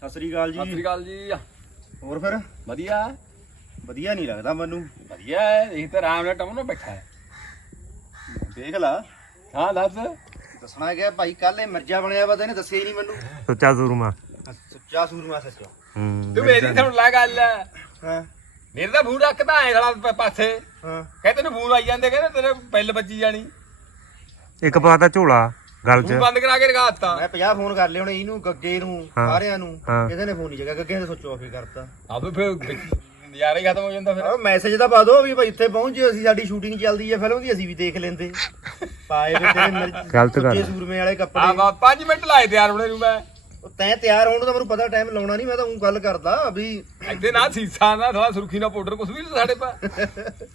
ਸਤਿ ਸ੍ਰੀ ਅਕਾਲ ਸਤਿ ਸ੍ਰੀ ਜੀ ਅਕਾਲ ਜੀ। ਹੋਰ ਫਿਰ? ਵਧੀਆ। ਵਧੀਆ ਨਹੀਂ ਲੱਗਦਾ ਮੈਨੂੰ। ਵਧੀਆ ਹੈ। ਇਹ ਤਾਂ ਆਰਾਮ ਨਾਲ ਟਮਨੋ ਬੈਠਾ ਹੈ। ਦੇਖ ਲਾ। ਹਾਂ ਦੱਸ। ਦੱਸਣਾ ਕਿ ਭਾਈ ਕੱਲ ਇਹ ਮਿਰਜ਼ਾ ਬਣਿਆ ਵਾ ਤੇ ਇਹਨੇ ਦੱਸਿਆ ਹੀ ਨਹੀਂ ਮੈਨੂੰ। ਸੁੱਚਾ ਸੂਰਮਾ। ਸੱਚਾ ਸੂਰਮਾ ਸੱਚਾ। ਹੂੰ। ਤੂੰ ਮੇਰੀ ਸੁਣ ਲੈ ਗੱਲ। ਹਾਂ। ਮੇਰੇ ਤਾਂ ਫੋਨ ਰੱਖਦਾ ਐ ਸਾਲਾ ਪ- ਪਾਸੇ। ਹਾਂ। ਕਹਿੰਦੇ ਤੈਨੂੰ ਫੋਨ ਆਈ ਜਾਂਦੇ ਕਹਿੰਦੇ ਤੇਰੇ ਬਿੱਲ ਵੱਜੀ ਜਾਣੀ। ਇੱਕ ਪਾਤਾ ਝੋਲਾ। ਗਲ 'ਚ। ਬੰਦ ਕਰਾ ਕੇ ਰਖਾਤਾ ਮੈਂ 50 ਫੋਨ ਕਰ ਲਏ ਹੁਣ ਇਹਨੂੰ ਗੱਗੇ ਨੂੰ ਹਾਂ। ਸਾਰਿਆਂ ਨੂੰ। ਹਾਂ। ਕਿਸੇ ਨੇ ਫੋਨ ਨਹੀਂ ਚੱਕਿਆ ਗੱਗੇ ਨੇ ਸੋਚੋ ਆਫੀ ਕਰਤਾ। ਆਪੇ ਫਿਰ ਨਜ਼ਾਰਾ ਹੀ ਖਤਮ ਹੋ ਜਾਂਦਾ ਫਿਰ। ਮੈਸੇਜ ਤਾਂ ਪਾ ਦੋ ਵੀ ਭਾਈ ਇੱਥੇ ਪਹੁੰਚ ਜਿਓ ਅਸੀਂ ਸਾਡੀ ਸ਼ੂਟਿੰਗ ਚੱਲਦੀ ਹੈ ਫਿਲਮ ਦੀ ਅਸੀਂ ਵੀ ਦੇਖ ਲੈਂਦੇ। ਪਾਏ ਵੇ ਤੇਰੇ ਮਿਰਜ਼ ਗਲਤ ਗੱਲ ਸੁੱਚੇ ਹੈ। ਸੂਰਮੇ ਵਾਲੇ ਆ ਕੱਪੜੇ ਬਾ 5 ਮਿੰਟ ਲਾਏ ਤਿਆਰ ਹੋਣੇ ਨੂੰ ਮੈਂ। ਉਹ ਤੈਂ ਤਿਆਰ ਹੋਣ ਨੂੰ ਤਾਂ ਮੈਨੂੰ ਪਤਾ ਟਾਈਮ ਲਾਉਣਾ ਨਹੀਂ ਮੈਂ ਤਾਂ ਉਹ ਗੱਲ ਕਰਦਾ ਵੀ ਇੱਥੇ ਨਾ ਸੀਸਾ ਨਾ ਥੋੜਾ ਸੁਰਖੀ ਨਾ ਪਾਊਡਰ ਕੁਝ ਵੀ ਸਾਡੇ ਪਾ।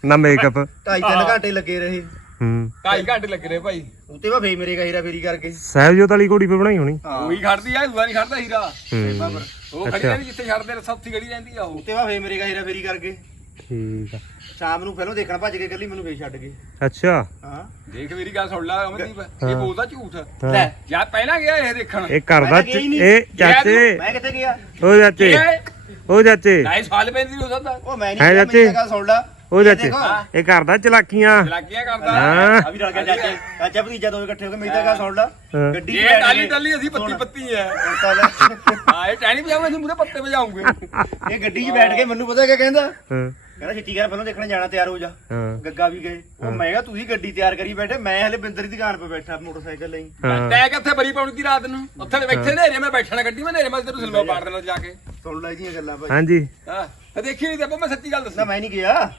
ਨਾ ਮੇਕਅਪ 2.5 ਘੰਟੇ ਲੱਗੇ ਰਹੇ। ਹੂੰ। ਢਾਈ ਘੰਟੇ ਲੱਗ ਰਹੇ ਭਾਈ। ਉੱਤੇ ਵਾ ਫੇ ਮੇਰੇ ਗਾਇਰਾ ਫੇਰੀ ਕਰਕੇ। ਸਹਿਬਜੋਤ ਵਾਲੀ ਘੋੜੀ ਪੇ ਬਣਾਈ ਹੋਣੀ। ਉਹੀ ਖੜਦੀ ਆ ਦੂਆ ਨਹੀਂ ਖੜਦਾ ਹੀਰਾ। ਹੂੰ। ਉਹ ਖੜੀ ਰਹਿੰਦੀ ਜਿੱਥੇ ਛੱਡਦੇ ਤੋਂ ਖੜੀ ਰਹਿੰਦੀ ਆ ਉਹ। ਉੱਤੇ ਵਾ ਫੇ ਮੇਰੇ ਗਾਇਰਾ ਫੇਰੀ ਕਰਕੇ। ਠੀਕ ਆ। ਸ਼ਾਮ ਨੂੰ ਫਿਲਮ ਦੇਖਣ ਭੱਜ ਕੇ ਕੱਲੀ ਮੈਨੂੰ ਫੇਰ ਛੱਡ ਗਏ। ਅੱਛਾ। ਹਾਂ। ਦੇਖ ਮੇਰੀ ਗੱਲ ਸੁਣ ਲੈ ਅਮਨਦੀਪ। ਇਹ ਬੋਲਦਾ ਝੂਠ। ਹਾਂ। ਲੈ ਜਾਂ ਪਹਿਲਾਂ ਗਿਆ ਇਹ ਦੇਖਣ। ਇਹ ਕਰਦਾ। ਇਹ ਚਾਚੇ। ਮੈਂ ਕਿੱਥੇ ਗਿਆ? ਉਹ ਚਾਚੇ। ਇਹ ਉਹ ਚਾਚੇ। ਢਾਈ ਸਾਲ ਪੈਂਦੀ ਹੋ ਸਕਦਾ। ਉਹ ਮੈਂ ਹੈ ਨਹੀਂ ਗਿਆ ਚਾਚੇ? ਮੇਰੀ ਗੱਲ ਸੁਣ ਲੈ। ਉਹ ਚਾਚੇ ਦੇਖੋ, ਇਹ ਕਰਦਾ ਚਲਾਕੀਆਂ। ਲੱਗਿਆ ਕਰਦਾ। ਹਾਂ। ਆ ਵੀ ਰਲ ਗਿਆ ਚਾਚੇ। ਚਾਚਾ ਭਤੀਜਾ ਦੋਵੇਂ ਇਕੱਠੇ ਹੋ ਕੇ ਮੇਰੀ ਤਾਂ ਗੱਲ ਸੁਣ ਲੈ। ਹਾਂ। ਗੱਡੀ ਇਹ ਟਾਲੀ ਕੇ- ਟਾਲੀ ਅਸੀਂ ਪੱਤੀ। ਪੱਤੀ ਹਾਂ ਇਹ ਟਾਣੀ ਵਜਾਉਂਗੇ ਅਸੀਂ ਮੂਰੇ ਪੱਤੇ ਇਹ ਗੱਡੀ 'ਚ ਬੈਠ ਕੇ ਮੈਨੂੰ ਪਤਾ ਕਿਆ ਕਹਿੰਦਾ? ਹਾਂ। ਕਹਿੰਦਾ ਛੇਤੀ ਕਰ ਫਿਲਮ ਦੇਖਣ ਜਾਣਾ ਤਿਆਰ ਹੋ ਜਾ। ਹਾਂ। ਗੱਗਾ ਵੀ ਗਏ। ਉਹ ਮੈਂ ਕਿਹਾ ਤੁਸੀਂ ਗੱਡੀ ਤਿਆਰ ਕਰੀ ਬੈਠੇ ਮੈਂ ਹਲੇ ਬਿੰਦਰ ਦੀ ਦੁਕਾਨ 'ਤੇ ਬੈਠਾ ਮੋਟਰਸਾਈਕਲ ਲਈ। ਹਾਂ। ਤੈ ਕਿੱਥੇ ਬਰੀ ਪਾਉਣੀ ਦੀ ਰਾਤ ਨੂੰ? ਉੱਥੇ ਬੈਠੇ ਨੇ ਮੈਂ ਬੈਠਣਾ ਗੱਡੀ ਮੈਂ ਨੇਰੇ ਮੈਂ ਤੈਨੂੰ ਸਿਲਵਾ ਪਾੜ ਦੇਣਾ ਜਾ ਕੇ। ਸੁਣ ਲੈ ਇਹਦੀਆਂ ਗੱਲਾਂ ਭਾਈ। ਹਾਂਜੀ। ਹਾਂ ਦੇਖੀ ਨਹੀਂ ਤੇ ਮੈਂ ਸੱਚੀ ਗੱਲ ਦੱਸਾਂ। ਮੈਂ ਨਹੀਂ ਗਿਆ।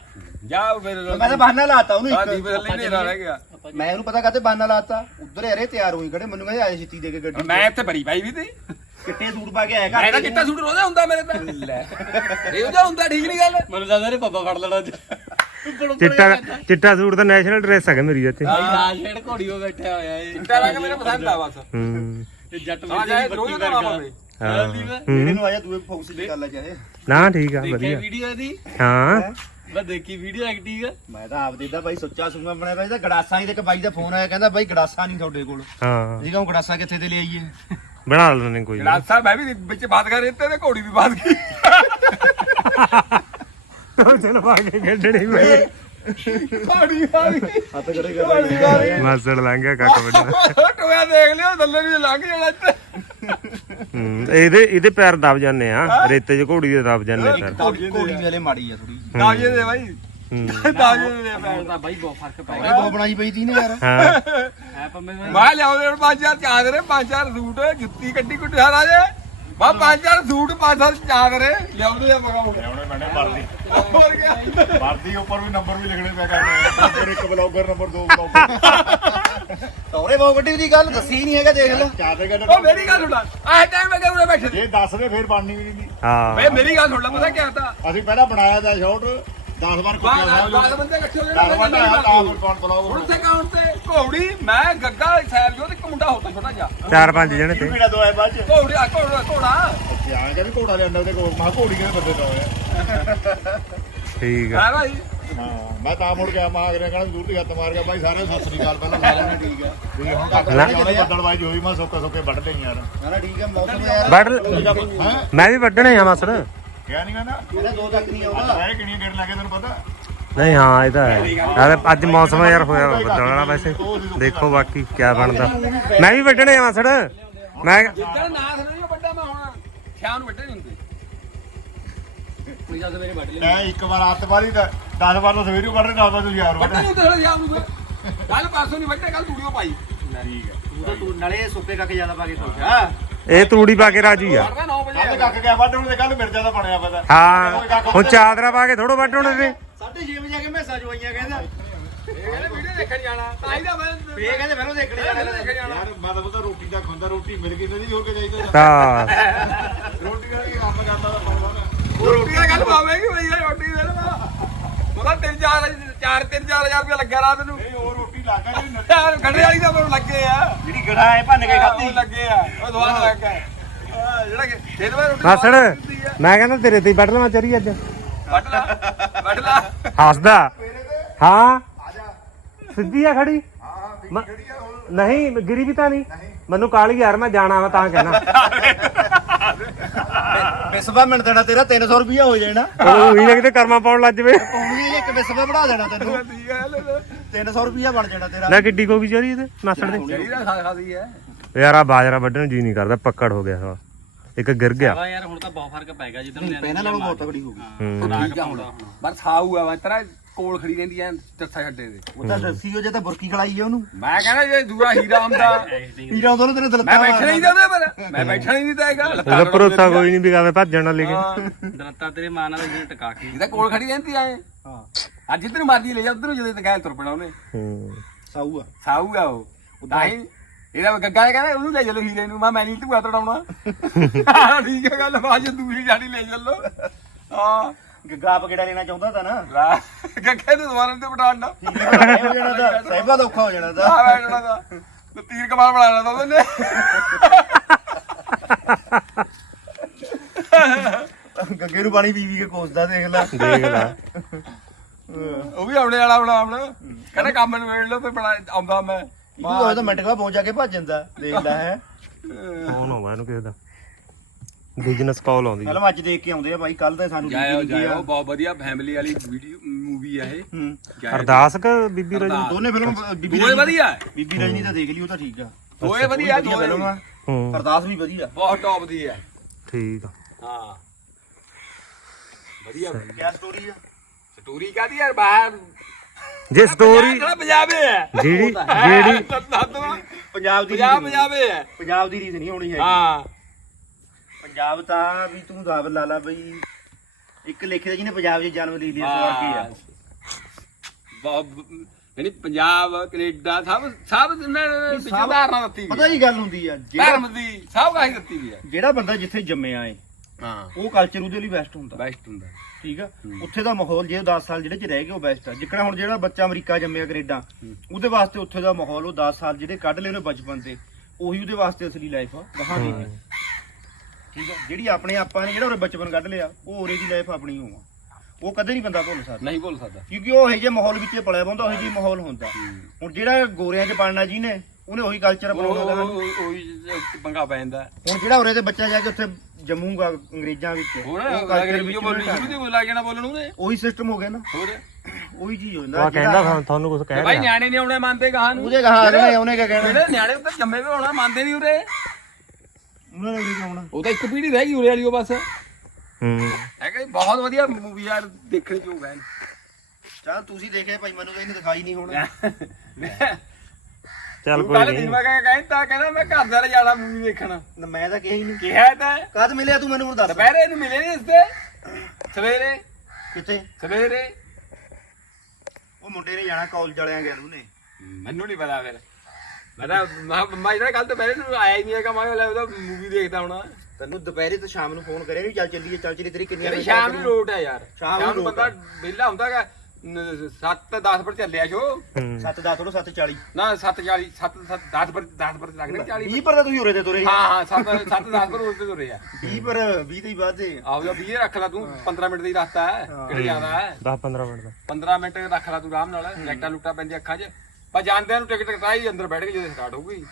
ਜਾ ਫਿਰ। ਮੈਂ ਤਾਂ ਬਹਾਨਾ ਲਾਤਾ ਉਹਨੂੰ ਇੱਕ। ਥੱਲੇ ਨੇਰਾ ਰਹਿ ਗਿਆ। ਮੈਂ ਉਹਨੂੰ ਪਤਾ ਕਾਤੇ ਬਹਾਨਾ ਲਾਤਾ। ਉਧਰ ਯਾਰੇ ਤਿਆਰ ਹੋਈ ਖੜੇ ਮੈਨੂੰ ਕਹਿੰਦੇ ਆਏ ਛੇਤੀ ਦੇ ਕੇ ਗੱਡੀ। ਮੈਂ ਇੱਥੇ ਬਰੀ ਪਾਈ ਵੀ ਤੇ। ਚਿੱਟੇ ਸੂਟ ਪਾ ਕੇ ਆਇਆ ਮੈਂ ਤਾਂ ਘਰ ਚਿੱਟਾ ਸੂਟ ਰੋਦਾ ਹੁੰਦਾ ਮੇਰੇ ਤਾਂ। ਲੈ। ਇਹ ਜਿਹਾ ਹੁੰਦਾ ਠੀਕ ਨਹੀਂ ਗੱਲ? ਮੈਨੂੰ ਲੱਗਦਾ ਨੇ ਪੱਪਾ ਫੜ ਲੈਣਾ ਅੱਜ। ਚਿੱਟਾ ਚਿੱਟਾ ਸੂਟ ਤਾਂ ਨੈਸ਼ਨਲ ਡਰੈਸ ਹੈਗਾ ਮੇਰੀ ਚਾਚੇ ਆਈ ਲਾਲ ਛੇੜ ਘੋੜੀ ਉਹ ਬੈਠਾ ਹੋਇਆ ਏ ਚਿੱਟਾ ਰੰਗ ਮੇਰੇ ਪਸੰਦ ਆ ਬਸ। ਹੂੰ। ਤੇ ਜੱਟ ਆ ਜਾਏ ਰੋਜ਼ ਬੱਤੀ ਦਾ ਆਵੇ ਹਾਂ। ਜਿਹੜੇ ਨੂੰ ਆਇਆ ਤੂੰ ਫੋਕਸ ਦੀ ਗੱਲ ਆ ਚਾਹੇ। ਨਾ ਠੀਕ ਆ ਦੇਖੇ ਵਧੀਆ। ਵੀਡੀਓ ਇਹਦੀ? ਹਾਂ। ਮੈਂ ਦੇਖੀ ਵੀਡੀਓ ਐਕਟਿਵ ਮੈਂ ਤਾਂ ਆਪ ਦੇਦਾ ਬਾਈ ਸੱਚਾ ਸੁਣਨਾ ਬਣਿਆ ਬਾਈ ਦਾ ਗੜਾਸਾ ਨਹੀਂ ਤੇ ਇੱਕ ਬਾਈ ਦਾ ਫੋਨ ਆਇਆ ਕਹਿੰਦਾ ਬਾਈ ਗੜਾਸਾ ਨਹੀਂ ਤੁਹਾਡੇ ਕੋਲ। ਹਾਂ। ਜੀ ਕਹੂੰ ਗੜਾਸਾ ਕਿੱਥੇ ਤੇ ਲੈ ਆਈਏ? ਬਣਾ ਲੈਣੇ ਕੋਈ ਨੀ। ਰਾਤ ਸਾਹਿਬ ਮੈਂ ਵੀ ਵਿੱਚ ਬਾਤ ਕਰ ਰਹੇ ਤੇ ਤੇ ਘੋੜੀ ਵੀ ਬਾਤ ਕੀ। ਉਹ ਚਲ ਪਾ ਕੇ ਖੇਡਣੀ ਪਈ। ਘੋੜੀ ਆ ਗਈ ਹੱਥ ਖੜੇ ਕਰ ਮਾਸੜ ਲੰਘ ਗਿਆ ਕੱਕ ਵੱਡਾ ਟੋਇਆ ਦੇਖ ਲਿਓ ਥੱਲੇ ਨੂੰ ਲੰਘ ਜਾਣਾ ਇੱਥੇ। ਹੂੰ ਇਹਦੇ ਇਹਦੇ ਪੈਰ ਦਬ ਜਾਂਦੇ ਆ ਰੇਤੇ 'ਚ ਘੋੜੀ ਦੇ ਦਬ ਜਾਂਦੇ ਪੈਰ। ਘੋੜੀ ਘੋੜੀ ਵੇਲੇ ਮਾੜੀ ਆ ਥੋੜੀ ਦਾਜੇ ਦੇ ਬਾਈ। ਦਾਜੇ ਦੇ ਪੈਰ ਤਾਂ ਬਾਈ ਬਹੁਤ ਫ਼ਰਕ ਪੈ ਉਹਨੇ ਬਹੁਤ ਬਣਾਈ ਪਈ ਤੀ ਨੇ ਯਾਰ। ਹਾਂ। ਹੈ ਪੰਮੇ ਮੈਂ ਮੈਂ ਲਿਆਉਂਦੇ ਹੁਣ ਪੰਜ ਚਾਰ ਚਾਦਰੇ ਪੰਜ ਚਾਰ ਸੂਟ ਜੁੱਤੀ ਕੱਢੀ ਕੁੱਟੀ ਸਾਰਾ ਜੇ। ਮੈਂ ਪੰਜ ਚਾਰ ਸੂਟ ਪੰਜ ਚਾਰ ਚਾਦਰੇ ਲਿਆਉਂਦੇ ਆ ਮਗਾਉਂਦੇ ਲਿਆਉਣੇ ਮੈਨੇ ਵਰਦੀ। ਹੋਰ ਗਿਆ ਵਰਦੀ ਉੱਪਰ ਵੀ ਨੰਬਰ ਵੀ ਲਿਖਣੇ ਪਿਆ ਕਰਨੇ ਨੰਬਰ 1 ਬਲੌਗਰ ਨੰਬਰ 2 ਬਲੌਗਰ। ਸੌਰੇ ਬਹੁਤ ਵੱਡੀ ਦੀ ਗੱਲ ਦੱਸੀ ਨਹੀਂ ਹੈਗਾ ਦੇਖ ਲੈ। ਚਾਹਤੇ ਉਹ ਕਹਿੰਦੇ ਮੇਰੀ ਗੱਲ ਸੁਣਾ ਆਹ ਟਾਈਮ ਮੈਂ ਕਿਉਂ ਬੈਠੇ ਸੀ? ਜੇ ਦੱਸਦੇ ਫਿਰ ਬਣਨੀ ਵੀ ਨਹੀਂ। ਹਾਂ। ਵੇ ਮੇਰੀ ਗੱਲ ਸੁਣ ਲੈ ਪਤਾ ਕੀ ਹੁੰਦਾ ਅਸੀਂ ਪਹਿਲਾਂ ਬਣਾਇਆ ਤਾਂ ਸ਼ਾਟ 10 ਵਾਰ ਕੁੱਟਿਆ ਬਾਅਦ ਬਾਅਦ ਸਾਹਿਬ ਬੰਦੇ ਇਕੱਠੇ ਹੋ 10 ਵਾਰ ਆਇਆ ਤਾਂ ਫਿਰ ਕੌਣ ਹੁਣ ਬਲੌਗਰ ਤੇ ਕਾਉਣ ਤੇ? ਘੋੜੀ ਮੈਂ ਗੱਗਾ ਸਾਹਿਬ ਜੋ ਤੇ ਇੱਕ ਮੁੰਡਾ ਹੁੰਦਾ ਛੋਟਾ ਜਿਹਾ। ਚਾਰ ਪੰਜ ਜਣੇ ਤੇ। ਪੀੜਾ ਦੋ ਆਏ ਬਾਅਦ ਚ? ਘੋੜੀ ਆ ਘੋੜਾ ਘੋੜਾ। ਅੱਛਾ ਆਂ ਕਹਿੰਦੇ ਘੋੜਾ ਲਿਆਂਦਾ ਉਹਦੇ ਕੋਲ ਮਾ ਘੋੜੀ ਕਿਹਦੇ ਬੰਦੇ ਦਾ ਹੋਇਆ? ਠੀਕ ਆ। ਹੈ ਭਾਈ। ਹਾਂ ਮੈਂ ਤਾਂ ਮੁੜ ਗਿਆ ਮਾਂ ਅਗਲੇ ਕਹਿੰਦਾ ਦੂਰ ਦੀ ਹੱਥ ਮਾਰ ਗਿਆ। ਭਾਈ ਸਾਰੇ ਸਤਿ ਸ੍ਰੀ ਅਕਾਲ ਪਹਿਲਾਂ ਸਾਰਿਆਂ ਨੇ ਠੀਕ ਹੈ ਵੀ ਹੁਣ ਕੱਟ ਲੈ। ਉਹਨੇ ਬੱਦਲਵਾਈ ਹੋਈ ਮੈਂ ਸੁੱਕੇ ਸੁੱਕੇ ਵੱਢ ਲਈ ਯਾਰ। ਨਾ ਠੀਕ ਹੈ ਮੌਸਮ ਯਾਰ। ਵੱਢ ਹਾਂ? ਮੈਂ ਵੀ ਵੱਢਣੇ ਆ ਮਾਸੜ ਕਿਹਾ ਨਹੀਂ ਕਹਿੰਦਾ? ਇਹਦਾ ਦੋ ਤੱਕ ਨਹੀਂ ਅੱਜ ਆਉਂਦਾ ਸਾਰੇ ਕਿੰਨੀਆਂ ਗੇੜ ਲੱਗੇ ਤੈਨੂੰ ਪਤਾ? ਨਹੀਂ ਹਾਂ ਇਹ ਤਾਂ ਹੈ। ਯਾਰ ਅੱਜ ਮੌਸਮ ਯਾਰ ਹੋਇਆ ਬੱਦਲ ਵਾਲਾ ਵੈਸੇ। ਦੇਖੋ ਬਾਕੀ ਕੀ ਬਣਦਾ। ਮੈਂ ਵੀ ਵੱਢਣੇ ਆ ਮਾਸੜ। ਮੈਂ ਜਿੱਦਣ ਨਾ ਸੁਣਾਈ ਵੱਡਾ ਮੈਂ ਹੁਣ। ਸ਼ਾਮ ਨੂੰ ਵੱਡੇ ਨਹੀਂ ਹੁੰਦੇ। ਕੋਈ ਜਦ ਮੇਰੇ ਵੱਢ ਐ ਇੱਕ ਵਾਰ ਹੱਥ ਵਾਰੀ ਤਾਂ 10 ਵਾਰ ਨੂੰ ਸਵੇਰੇ ਵੱਢ ਰਿਹਾ ਹੁੰਦਾ ਤੁਸੀਂ ਯਾਰ ਵੱਡੇ ਵੱਢ ਨਹੀਂ ਹੁੰਦੇ ਹਲੇ ਸ਼ਾਮ ਨੂੰ ਕੱਲ ਪਾਸੋਂ ਨਹੀਂ ਵੱਡੇ ਕੱਲ ਵੀਡੀਓ ਪਾਈ। ਠੀਕ ਹੈ। ਤੂੰ ਤਾਂ ਤੂੰ ਨਾਲੇ ਸੁੱਕੇ ਕੱਕ ਜ਼ਿਆਦਾ ਪਾ ਕੇ ਸੋਚਿਆ ਇਹ ਤੂੜੀ ਪਾ ਕੇ ਰਾਜੀ ਆ। ਵੜਦਾ 9 ਵਜੇ ਕੱਲ ਕੱਕ ਗਿਆ ਵੱਢ ਹੁਣ ਤੇ ਕੱਲ ਮਿਰਜ਼ਾ ਦਾ ਬਣਿਆ ਪਤਾ। ਹਾਂ ਹੁਣ ਚਾਦਰਾ ਪਾ ਕੇ ਥੋੜੋ ਵੱਢਣੇ ਨੇ 6:30 ਵਜੇ ਆ ਕੇ ਮੈਸਾ ਜਵਾਈਆਂ ਕਹਿੰਦਾ। ਇਹ ਕਹਿੰਦੇ ਵੀਡੀਓ ਦੇਖਣ ਜਾਣਾ ਤਾਂ ਹੀ ਤਾਂ ਮੈਂ ਇਹ ਕਹਿੰਦੇ ਮੈਨੂੰ ਦੇਖਣੇ ਜਾਣਾ ਦੇਖਣ ਜਾਣਾ। ਯਾਰ ਮੈਂ ਤਾਂ ਪਤਾ ਰੋਟੀ ਦਾ ਖਾਂਦਾ ਰੋਟੀ ਮਿਲ ਗਈ ਨਹੀਂ ਹੋਰ ਕੇ ਚਾਹੀਦਾ ਤਾਂ ਰੋਟੀ ਦਾ ਕੀ ਕੰਮ ਕਰਦਾ ਤਾਂ ਪਾਉਂਦਾ ਨਾ ਰੋਟੀ ਦਾ ਗੱਲ ਪਾਵੇਂਗੀ ਭਈਆ ਰੋਟੀ ਦੇ ਨਾ ਉਹਦਾ ਤਿੰਨ ਚਾਰ ਚਾਰ ਤਿੰਨ ਚਾਰ ਹਜ਼ਾਰ ਰੁਪਇਆ ਲੱਗਿਆ ਰਾਤ ਨੂੰ। ਨਹੀਂ ਹੋਰ ਰੋਟੀ ਲੱਗਾ ਯਾਰ ਗੰਡੇ ਵਾਲੀ ਦਾ ਮੈਨੂੰ ਲੱਗੇ ਆ। ਜਿਹੜੀ ਗੜਾ ਹੈ ਭੰਨ ਕੇ ਉਹ ਖਾਧੀ। ਲੱਗੇ ਆ। ਉਹ ਦਵਾ ਲੱਗ ਜਿਹੜਾ ਕਿ ਰੋਟੀ ਮਾਸੜ। ਮੈਂ ਕਹਿੰਦਾ ਤੇਰੇ ਤੇ ਹੀ ਵੱਢ ਲਵਾਂ ਚਰੀ ਅੱਜ। ਵੱਢ ਲਾ ਵੱਢ ਲਾ ਹੱਸਦਾ ਹਾਂ। ਸਿੱਧੀ ਆ ਖੜੀ? ਨਹੀਂ ਗਿਰੀ ਵੀ ਤਾਂ ਨਹੀਂ। ਮੈਨੂੰ ਕਾਲੀ ਯਾਰ ਮੈਂ ਜਾਣਾ ਵਾ ਤਾਂ ਕਹਿਣਾ। ਵਿਸਵਾ ਮਿੰਟ ਦੇਣਾ ਤੇਰਾ 300 ਰੁਪਿਆ ਹੋ ਜਾਣਾ। ਉਹ ਵੀ ਕਿਤੇ ਕਰਮਾ ਪਾਉਣ ਲੱਜ ਜਵੇ ਪੌਣੀ ਇੱਕ ਵਿਸਵਾ ਬਣਾ ਦੇਣਾ ਤੈਨੂੰ। ਠੀਕ ਹੈ ਲੈ 300 ਰੁਪਿਆ ਬਣ ਜਾਣਾ ਤੇਰਾ। ਲੈ ਕਿੱਡੀ ਕੋ ਵਿਚਾਰੀ ਇਹਦੇ? ਨਾਸੜ ਦੇ। ਹੈ ਯਾਰ ਆ ਬਾਜਰਾ ਵੱਢਣ ਜੀ ਨਹੀਂ ਕਰਦਾ ਪੱਕੜ ਹੋ ਗਿਆ ਸਾਲਾ। ਇੱਕ ਗਿਰ ਗਿਆ। ਵਾ ਯਾਰ ਹੁਣ ਤਾਂ ਬਹੁਤ ਫ਼ਰਕ ਪੈ ਗਿਆ ਜਿੱਦਣ ਨਿਆਣੇ ਪਹਿਲਾਂ ਨਾਲੋਂ ਬਹੁਤ ਤਕੜੀ ਹੋ ਗਈ। ਹੂੰ ਠੀਕ ਆ ਹੁਣ। ਬਸ ਖਾਊਗਾ ਮੈਂ ਤੇਰਾ ਕੋਲ ਖੜੀ ਰਹਿੰਦੀ ਐ ਚੱਥਾ ਛੱਡੇ ਦੇ। ਉਹ ਤਾਂ ਰੱਸੀ ਹੋ ਜੇ ਤਾਂ ਬੁਰਕੀ ਖਲਾਈ ਆ ਉਹਨੂੰ। ਮੈਂ ਕਹਿੰਦਾ ਜੇ ਦੂਆ ਹੀਰਾ ਹੁੰਦਾ। ਹੀਰਾ ਉਦੋਂ ਤੇਰੇ ਮੈਂ ਦਲਤਾ ਬੈਠਣਾ ਹੀ ਨਹੀਂ ਉਹਦੇ ਪਰ। ਮੈਂ ਬੈਠਣਾ ਹੀ ਨਹੀਂ ਤਾਂ ਹੈਗਾ। ਉਹਦਾ ਭਰੋਸਾ ਕੋਈ ਨਹੀਂ ਵੀ ਕਾਵੇਂ ਭੱਜਣ ਨਾਲ ਲੈ ਕੇ ਹਾਂ ਦਰਤਾ ਤੇਰੇ ਮਾਂ ਨਾਲ ਜਿਹੜੇ ਟਕਾ ਕੇ। ਇਹਦਾ ਕੋਲ ਖੜੀ ਰਹਿੰਦੀ ਐ ਹਾਂ। ਅੱਜ ਜਿੱਧਰ ਮਰਦੀ ਲੈ ਜਾ ਉਧਰ ਜਦੋਂ ਤਗੈਲ ਤੁਰ ਪੈਣਾ ਉਹਨੇ। ਹੂੰ। ਸਾਊ ਆ। ਸਾਊਗਾ ਉਹ। ਤਾਂ ਹੀ ਇਹਦਾ ਗੱਗਾ ਨੇ ਕਹਿੰਦਾ ਉਹਨੂੰ ਲੈ ਚੱਲੋ ਹੀਰੇ ਨੂੰ। ਮੈਂ ਮੈਂ ਨਹੀਂ ਤੂੰ ਤੜਾਉਣਾ। ਠੀਕ ਹੈ ਗੱਲ ਬਾਜ ਦੂਜੀ ਜਾੜੀ ਲੈ ਚੱਲੋ। ਹਾਂ। ਗੱਗਾ ਪਕੜਾ ਲੈਣਾ ਚਾਹੁੰਦਾ ਤਾਂ ਨਾ? ਰਾ- ਗੱਗੇ ਨੂੰ ਦੁਬਾਰਾ ਤੇ ਹੋ ਜਾਣਾ ਤਾਂ। ਸਹਿਬਾ ਦਾ ਔਖਾ ਹੋ ਜਾਣਾ ਤਾਂ। ਆ ਬੈਠਣਾ ਦਾ ਤੇ। ਤੀਰ ਕਮਾਲ ਬਣਾਣਾ ਤਾਂ ਉਹਨੇ ਗੱਗੇ ਨੂੰ ਪਾਣੀ ਪੀ ਪੀ ਕੇ ਕੋਸਦਾ ਦੇਖ ਲੈ। ਦੇਖ ਲੈ। ਉਹ ਵੀ ਆਉਣੇ ਵਾਲਾ ਬਣਾ ਆਪਣਾ ਕਹਿੰਦਾ ਕੰਮ ਨੂੰ ਵੇੜ ਲਓ ਤੇ ਬਣਾ ਆਉਂਦਾ ਮੈਂ। ਇਹਨੂੰ ਹੋਏ ਤਾਂ ਮਿੰਟ ਕਾ ਪਹੁੰਚ ਜਾ ਕੇ ਭੱਜ ਜਾਂਦਾ ਦੇਖ ਲੈ ਹੈ। ਫੋਨ ਆਉਂਦਾ ਇਹਨੂੰ ਕਿਸੇ ਦਾ। ਬਿਜ਼ਨਸ ਕਾਲ ਆਉਂਦੀ ਫਿਲਮ ਅੱਜ ਦੇਖ ਕੇ ਆਉਂਦੇ ਆ ਬਾਈ ਕੱਲ ਤਾਂ ਸਾਨੂੰ ਜਾਇਓ DVD ਲੱਗੀ ਆ। ਜਾਇਓ ਬਹੁਤ ਵਧੀਆ ਫੈਮਿਲੀ ਵਾਲੀ ਵੀਡੀਓ ਮੂਵੀ ਆ ਇਹ। ਹੂੰ। ਜਾਇਓ। ਅਰਦਾਸ ਕ ਬੀਬੀ ਰਜੀ ਅਰਦਾਸ। ਦੋਨੇ ਫਿਲਮ ਬੀਬੀ ਦੋਏ ਰਜਨੀ- ਵਧੀਆ ਹੈ। ਬੀਬੀ ਰਜਨੀ ਤਾਂ ਦੇਖ ਲਈ ਉਹ ਤਾਂ ਠੀਕ ਆ। ਦੋਏ ਵਧੀਆ ਵਧੀਆ ਦੋਏ ਫਿਲਮ। ਆ ਹੂੰ। ਅਰਦਾਸ ਵੀ ਵਧੀਆ। ਬਹੁਤ ਟੌਪ ਦੀ ਹੈ। ਠੀਕ ਆ। ਹਾਂ। ਵਧੀਆ। ਕਿਆ ਸਟੋਰੀ ਆ? ਸਟੋਰੀ ਕਾਦੀ ਯਾਰ ਬਾਹਰ ਜੇ ਸਟੋਰੀ ਕਿਹੜਾ ਪੰਜਾਬੇ ਹੈ? ਜਿਹੜੀ ਜਿਹੜੀ ਪੰਜਾਬ ਦੀ ਪੰਜਾਬ ਨਹੀਂ। ਪੰਜਾਬੇ ਹੈ ਪੰਜਾਬ ਦੀ ਰੀਸ ਨਹੀਂ ਹੋਣੀ ਹੈਗੀ। ਹਾਂ। ਪੰਜਾਬ ਤਾਂ ਵੀ ਤੂੰ ਦਾਬ ਲਾ ਲਾ ਬਈ। ਇੱਕ ਲਿਖਦਾ ਜਿਹਨੇ ਪੰਜਾਬ 'ਚ ਜਨਮ ਲੈ ਲਿਆ ਸਵਾਰ ਕੀ ਆ? ਬਹੁਤ ਯਾਨੀ ਪੰਜਾਬ ਕੈਨੇਡਾ ਸਭ ਸਭ ਇਹਨਾਂ ਨੇ ਸਭ- ਵਿਚਾਰਨਾ ਦਿੱਤੀ ਪਤਾ ਹੀ। ਗੱਲ ਹੁੰਦੀ ਆ? ਜਿਹੜਾ ਧਰਮ ਦੀ ਸਭ ਕਾਹੀ ਦਿੱਤੀ ਵੀ ਹੈ। ਜਿਹੜਾ ਬੰਦਾ ਜਿੱਥੇ ਜੰਮਿਆ ਏ ਹਾਂ। ਉਹ ਕਲਚਰ ਉਹਦੇ ਲਈ ਬੈਸਟ ਹੁੰਦਾ। ਬੈਸਟ ਹੁੰਦਾ। ਠੀਕ ਆ? ਉੱਥੇ ਦਾ ਮਾਹੌਲ ਜੇ ਉਹ 10 ਸਾਲ ਜਿਹੜੇ ਚ ਰਹਿ ਗਏ ਉਹ ਬੈਸਟ ਆ। ਜਿੱਕਣਾ ਹੁਣ ਜਿਹੜਾ ਬੱਚਾ ਅਮਰੀਕਾ ਜੰਮਿਆ ਕੈਨੇਡਾ ਉਹਦੇ ਵਾਸਤੇ ਉੱਥੇ ਦਾ ਮਾਹੌਲ ਉਹ 10 ਸਾਲ ਜਿਹੜੇ ਕੱਢ ਲਏ ਉਹਨੇ ਬਚਪਨ ਤੇ ਉਹੀ ਉਹਦੇ ਵਾਸਤੇ ਅਸਲੀ ਲਾਈਫ ਆ ਗਾਹਾਂ ਦੀ। ਠੀਕ ਆ? ਜਿਹੜੀ ਆਪਣੇ ਆਪਾਂ ਨੇ ਜਿਹੜਾ ਉਹਨੇ ਬਚਪਨ ਕੱਢ ਲਿਆ ਉਹ ਉਹਦੇ ਦੀ ਲਾਈਫ ਆਪਣੀ ਹੋਆ ਉਹ ਕਦੇ ਨਹੀਂ ਬੰਦਾ ਭੁੱਲ ਸਕਦਾ। ਨਹੀਂ ਭੁੱਲ ਸਕਦਾ। ਕਿਉਂਕਿ ਉਹ ਇਹੋ ਜਿਹੇ ਮਾਹੌਲ ਵਿੱਚ ਪਲਿਆ ਬੰਦਾ ਉਹੋ ਜਿਹੀ ਮਾਹੌਲ ਹੁੰਦਾ। ਹੁਣ ਜਿਹੜਾ ਗੋਰਿਆਂ 'ਚ ਪੜਨਾ ਜਿਹਨੇ ਉਹਨੇ ਉਹੀ ਕਲਚਰ ਅਪਣਾਉਣਾ ਗਾ। ਉਹ ਪੰਗਾ ਪੈ ਜਾਂਦਾ। ਹੁਣ ਜਿਹੜਾ ਉਰੇ ਦੇ ਬੱਚਾ ਜਾ ਕੇ ਉੱਥੇ ਜੰਮੂਗਾ ਅੰਗਰੇਜ਼ਾਂ ਵਿੱਚ ਹੋਰ ਉਹ ਅਗਰ ਵੀਡੀਓ ਬੋਲਣੀ ਸ਼ੁਰੂ ਤੇ ਲੱਗ ਜਾਣਾ ਬੋਲਣ ਉਹਨੇ ਉਹੀ ਸਿਸਟਮ ਹੋ ਗਿਆ ਨਾ। ਹੋਰ। ਉਹੀ ਚੀਜ਼ ਹੋ ਜਾਂਦਾ। ਕਹਿੰਦਾ ਤੁਹਾਨੂੰ- ਤੁਹਾਨੂੰ ਕੁਝ ਕਹਿ ਭਾਈ ਰਿਹਾ। ਨਿਆਣੇ ਨਹੀਂ ਆਉਣੇ ਮੰਨਦੇ ਗਾਹਾਂ ਨੂੰ। ਉਹਦੇ ਕਹਾ ਰਹੇ ਉਹਨੇ ਕਿਆ ਕਹਿਣਾ? ਜਿਹੜੇ ਨਿਆਣੇ ਤਾਂ ਜੰਮੇ ਵੀ ਹੋਣਾ ਮੰਨਦੇ ਨਹੀਂ ਉਰੇ। ਉਹਨਾਂ ਨੇ ਉਰੇ ਕਿਉਂ ਆਉਣਾ? ਉਹ ਤਾਂ ਇੱਕ ਪੀੜੀ ਰਹਿ ਗਈ ਉਰੇ ਵਾਲੀ ਉਹ ਬਸ। ਹੂੰ। ਹੈ ਕਿ ਬਹੁਤ ਵਧੀਆ ਮੂਵੀ ਯਾਰ ਦੇਖਣ ਯੋਗ ਹੈ ਚੱਲ ਤੁਸੀਂ ਦੇਖਿਆ ਭਾਈ ਮੈਨੂੰ ਤਾਂ ਇਹਨੇ ਦਿਖਾਈ ਨਹੀਂ ਹੋਣਾ। ਚੱਲ ਕੋਈ ਕੱਲ ਨਹੀਂ ਦਿਨ ਮੈਂ ਕਹਿੰਦਾ ਕਹਿੰਦਾ ਮੈਂ ਘਰ ਦਾ ਜਾਣਾ ਮੂਵੀ ਦੇਖਣ ਨਾ ਮੈਂ ਤਾਂ ਕਿਹਾ ਹੀ ਨਹੀਂ। ਕਿਹਾ ਤਾਂ। ਕਦ ਮਿਲਿਆ ਤੂੰ ਮੈਨੂੰ ਹੁਣ ਦੱਸ। ਦੁਪਹਿਰੇ ਨੂੰ ਮਿਲੇ ਨਹੀਂ ਇਸਤੇ ਸਵੇਰੇ। ਕਿੱਥੇ? ਸਵੇਰੇ। ਉਹ ਮੁੰਡੇ ਨੇ ਜਾਣਾ ਕਾਲਜ ਵਾਲਿਆਂ ਗਿਆ ਉਹਨੇ ਮੈਨੂੰ ਨਹੀਂ ਪਤਾ ਫਿਰ। ਮੈਂ ਤਾਂ ਮੈਂ ਮੈਂ ਇਹਦਾ ਕੱਲ ਦੁਪਹਿਰੇ ਨੂੰ ਆਇਆ ਹੀ ਨਹੀਂ ਹੈਗਾ। ਮੈਂ ਲੈ ਉਹਦਾ ਮੂਵੀ ਦੇਖਦਾ ਹੋਣਾ। ਤੈਨੂੰ ਦੁਪਹਿਰੇ ਤੇ ਸ਼ਾਮ ਨੂੰ ਫੋਨ ਕਰਿਆ ਵੀ ਚੱਲ ਚੱਲੀਏ ਚੱਲ ਚੱਲੀ ਤੇਰੀ ਕਿੰਨੀ ਸ਼ਾਮ ਨੂੰ ਲੋਟ ਹੈ ਯਾਰ। ਸ਼ਾਮ ਨੂੰ ਨੂੰ ਬੰਦਾ। ਵਿਹਲਾ ਹੁੰਦਾਗਾ 7 10 ਪਰ ਚੱਲਿਆ ਸ਼ੋ। ਹੂੰ। 7 10 ਥੋੜਾ 7 40 ਨਾ 7 40 7 7 10 ਪਰ 10 ਪਰ ਲੱਗਣੇ 40 20 ਪਰ ਤਾਂ ਤੁਸੀਂ ਉਰੇ ਤੇ ਤੁਰੇ ਹਾਂ ਹਾਂ 7 7 10 ਪਰ ਉਲਟੇ ਤੁਰੇ ਆ। 20 ਪਰ 20 ਤੇ ਹੀ ਵਾਧੇ ਆਓ ਜਾ 20 ਰੱਖ ਲੈ ਤੂੰ 15 ਮਿੰਟ ਦਾ ਹੀ ਰਸਤਾ ਹੈ ਕਿਹੜੇ ਜ਼ਿਆਦਾ ਹੈ? 10 15 ਮਿੰਟ ਦਾ। 15 ਮਿੰਟ ਰੱਖ ਲੈ ਤੂੰ ਆਰਾਮ ਨਾਲ ਲੈਟਾਂ ਲੁੱਟਾਂ ਪੈਂਦੀਆਂ ਅੱਖਾਂ 'ਚ। ਪਰ ਜਾਂਦਿਆਂ ਨੂੰ ਟਿਕਟ ਕਟਾਈ ਅੰਦਰ ਬੈਠ ਕੇ ਜਦੋਂ ਸਟਾਰਟ ਹੋਊਗੀ।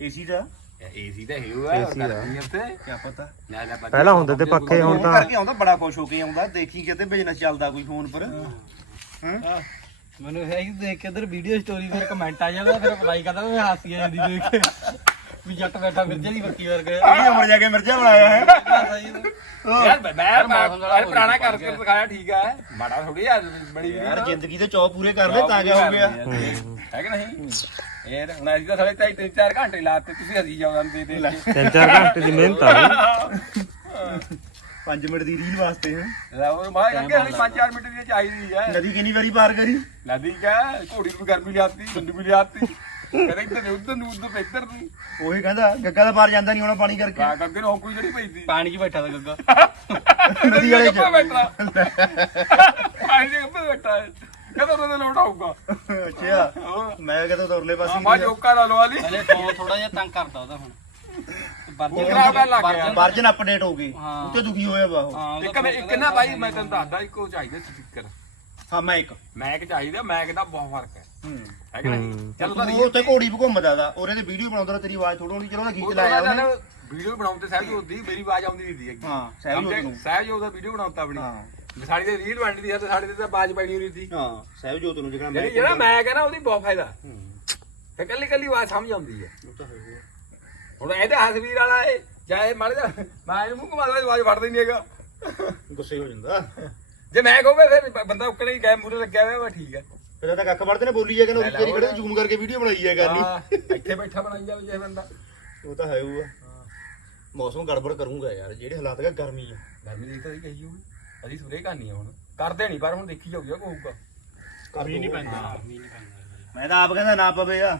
ਏਸੀ ਦਾ? ਏਸੀ ਤਾਂ ਹੈ ਉਹ ਹੈ AC ਦਾ। ਕਰਦੀ ਉੱਤੇ ਕੀ ਪਤਾ। ਨਾ ਨਾ ਬਾਕੀ ਪਹਿਲਾਂ ਹੁੰਦੇ ਤੇ ਪੱਖੇ ਹੁਣ ਫੋਨ ਤਾਂ ਕਰਕੇ ਆਉਂਦਾ ਬੜਾ ਖੁਸ਼ ਹੋ ਕੇ ਆਉਂਦਾ ਦੇਖੀ ਕਿਤੇ ਬਿਜ਼ਨਸ ਚੱਲਦਾ ਕੋਈ ਫੋਨ ਪਰ। ਹਾਂ? ਮੈਨੂੰ ਇਹ ਹੀ ਦੇਖ ਕੇ ਇਧਰ ਵੀਡੀਓ ਸਟੋਰੀ ਫਿਰ ਕਮੈਂਟ ਆ ਜਾਂਦਾ ਫਿਰ ਅਪਲਾਈ ਕਰਦਾ ਮੈਂ ਹਾਸੀ ਆ ਜਾਂਦੀ ਦੇਖ ਕੇ। ਵੀ ਜੱਟ ਬੈਠਾ ਮਿਰਜਾ ਦੀ ਬੱਕੀ ਵਰਗਾ। ਇਹ ਉਮਰ ਜਾ ਕੇ ਮਿਰਜ਼ਾ ਬਣਾਇਆ ਹੈ। ਯਾਰ ਮੈਂ ਮੈਂ ਮੈਂ ਪੁਰਾਣਾ ਕਰਕੇ ਦਿਖਾਇਆ ਠੀਕ ਹੈ ਮਾੜਾ ਥੋੜੀ ਯਾਰ ਬੜੀ ਯਾਰ ਜ਼ਿੰਦਗੀ ਦੇ ਚੌ ਪੂਰੇ ਕਰ ਲੈ ਤਾਂ ਕਿਆ ਹੋ ਗਿਆ। ਹੈ ਕਿ ਨਹੀਂ? ਇਹ ਹੁਣ ਅਸੀਂ ਤਾਂ ਸਾਲੇ ਢਾਈ ਤਿੰਨ ਚਾਰ ਘੰਟੇ ਲਾਤੇ ਤੁਸੀਂ ਹੱਸੀ ਜਾਂਦੇ ਦੇ ਕੇ। ਤਿੰਨ ਚਾਰ ਘੰਟੇ ਦੀ ਮਿਹਨਤ ਆ 5 ਮਿੰਟ ਦੀ ਰੀਲ ਵਾਸਤੇ ਹੈ। ਉਹ ਮੈਂ ਅੱਗੇ ਹਲੀ 5-4 ਮਿੰਟ ਦੀ ਚਾਹੀਦੀ ਹੈ। ਨਦੀ ਕਿੰਨੀ ਵਾਰੀ ਪਾਰ ਕਰੀ? ਨਦੀ ਕਾ ਘੋੜੀ ਨੂੰ ਗਰਮੀ ਲਿਆਤੀ ਮੈਨੂੰ ਵੀ ਲਿਆਤੀ ਕਹਿੰਦਾ ਇੱਧਰ ਉਧਰ ਨੂੰ ਉਧਰ ਇੱਧਰ ਨੂੰ। ਉਹੀ ਕਹਿੰਦਾ ਗੱਗਾ ਦਾ ਪਾਰ ਜਾਂਦਾ ਨਹੀਂ ਹੋਣਾ ਪਾਣੀ ਕਰਕੇ। ਕਾ ਕਰਕੇ ਨੂੰ ਕੋਈ ਜਿਹੜੀ ਪਈ ਸੀ ਪਾਣੀ 'ਚ ਬੈਠਾ ਤਾ ਗੱਗਾ। ਨਦੀ ਵਾਲੇ ਚ। ਬੈਠਾ। ਪਾਣੀ ਦੇ ਉੱਪਰ ਬੈਠਾ ਹੈ। ਕਦੋਂ ਕਦੋਂ ਲੋਟ ਆਊਗਾ? ਅੱਛਾ ਮੈਂ ਕਿਹਾ ਤੂੰ ਉਰਲੇ ਪਾਸੇ ਮਾ ਜੋਕਾ ਲਾ ਲਵਾ ਲਈ। ਹਲੇ ਫੋਨ ਥੋੜਾ ਜਿਹਾ ਤੰਗ ਕਰਦਾ ਉਹਦਾ ਹੁਣ। ਵਰਜਨ ਖਰਾਬ ਕਰਨ ਲੱਗ ਗਿਆ। ਵਰਜਨ ਅਪਡੇਟ ਹੋ ਗਈ। ਹਾਂ। ਉੱਤੇ ਦੁਖੀ ਹੋਇਆ ਵਾ ਉਹ ਹਾਂ ਇੱਕ ਮੈਂ ਇੱਕ ਨਾ ਬਾਈ ਮੈਂ ਤੈਨੂੰ ਦੱਸਦਾ ਇੱਕੋ ਚਾਹੀਦਾ ਸਪੀਕਰ ਹਾਂ ਮੈਂ ਇੱਕ। ਮੈਕ ਚਾਹੀਦਾ ਮੈਕ ਦਾ ਬਹੁਤ ਫ਼ਰਕ ਹੈ। ਹੂੰ। ਹੈ ਕਿ ਨਹੀਂ? ਹੂੰ। ਚਲੋ ਉਹ ਉੱਤੇ ਘੋੜੀ ਵੀ ਘੁੰਮਦਾ ਦਾ ਉਹਦੇ ਤੇ ਵੀਡੀਓ ਬਣਾਉਂਦਾ ਤਾਂ ਤੇਰੀ ਆਵਾਜ਼ ਥੋੜਾ ਹੁੰਦੀ ਚਲੋ ਉਹਦਾ ਗੀਤ ਲਾਇਆ ਉਹਨੇ। ਵੀਡੀਓ ਬਣਾਉਣ ਤੇ ਸਹਿਜ ਹੁੰਦੀ ਮੇਰੀ ਆਵਾਜ਼ ਆਉਂਦੀ ਨਹੀਂ ਸੀ ਅੱਗੇ ਹਾਂ ਸਹਿਜ ਉਹਦਾ ਵੀਡੀਓ ਬਣਾਉਂਦਾ ਆਪਣੀ। ਹਾਂ। ਸਾਡੀ ਤੇ ਰੀਲ ਬਣਦੀ ਸੀ ਤੇ ਸਾਡੇ ਤੇ ਤਾਂ ਆਵਾਜ਼ ਪੈਣੀ ਨਹੀਂ ਸੀ ਹਾਂ ਸਹਿਬਜੋਤ ਨੂੰ ਜਿਹੜਾ ਜਿਹੜੀ ਜਿਹੜਾ ਮੈਂ ਕਹਿੰਦਾ ਉਹਦੀ ਬਹੁਤ ਫਾਇਦਾ। ਤੇ ਕੱਲੀ ਕੱਲੀ ਆਵਾਜ਼ ਸਮਝ ਆਉਂਦੀ ਹੈ। ਉਹ ਤਾਂ ਹੈ ਹੁਣ ਇਹਦੇ ਹਸਵੀਰ ਵਾਲਾ ਏ। ਜਾਏ ਮੜ ਜਾ ਮੈਂ ਇਹਨੂੰ ਮੂੰਹ ਘੁਮਾ ਆਵਾਜ਼ ਫੜਦਾ ਹੀ ਨਹੀਂ ਹੈਗਾ। ਗੁੱਸੇ ਹੋ ਜਾਂਦਾ। ਜੇ ਮੈਂ ਕਹੂੰਗਾ ਫਿਰ ਬੰਦਾ ਉੱਕਣੇ ਹੀ ਗਏ ਮੂਰੇ ਲੱਗਿਆ ਹੋਇਆ ਵਾ ਠੀਕ ਹੈ ਫਿਰ ਤਾਂ ਕੱਖ ਵੜਦੇ ਨੇ ਬੋਲੀ ਜਾ ਕਹਿੰਦਾ ਲੈ ਤੇਰੀ। ਕਿਹੜੇ ਜ਼ੂਮ ਕਰਕੇ ਵੀਡੀਓ ਬਣਾਈ ਹੈ ਕਰਨੀ ਹਾਂ, ਇੱਥੇ ਬੈਠਾ ਬਣਾਈ ਜਾਵੇ ਜੇ ਬੰਦਾ। ਉਹ ਤਾਂ ਹੈ ਉਹ ਮੌਸਮ ਗੜਬੜ ਕਰੂੰਗਾ ਯਾਰ ਜਿਹੜੇ ਹਾਲਾਤ ਹੈ ਗਰਮੀ ਆ। ਗਰਮੀ ਦੀ ਤਾਂ ਇਹ ਕਹੀ ਹੋਊਗੀ ਅਸੀਂ ਸੂਰੇ ਕਰਨੀ ਆ ਹੁਣ। ਕਰਦੇ ਨਹੀਂ ਪਰ ਹੁਣ ਦੇਖੀ ਜਾਊਗਾ ਕਹੂਗਾ। ਕਮੀ ਨਹੀਂ ਪੈਂਦਾ। ਮੈਂ ਤਾਂ ਆਪ ਕਹਿੰਦਾ ਨਾ ਪਵੇ ਆ।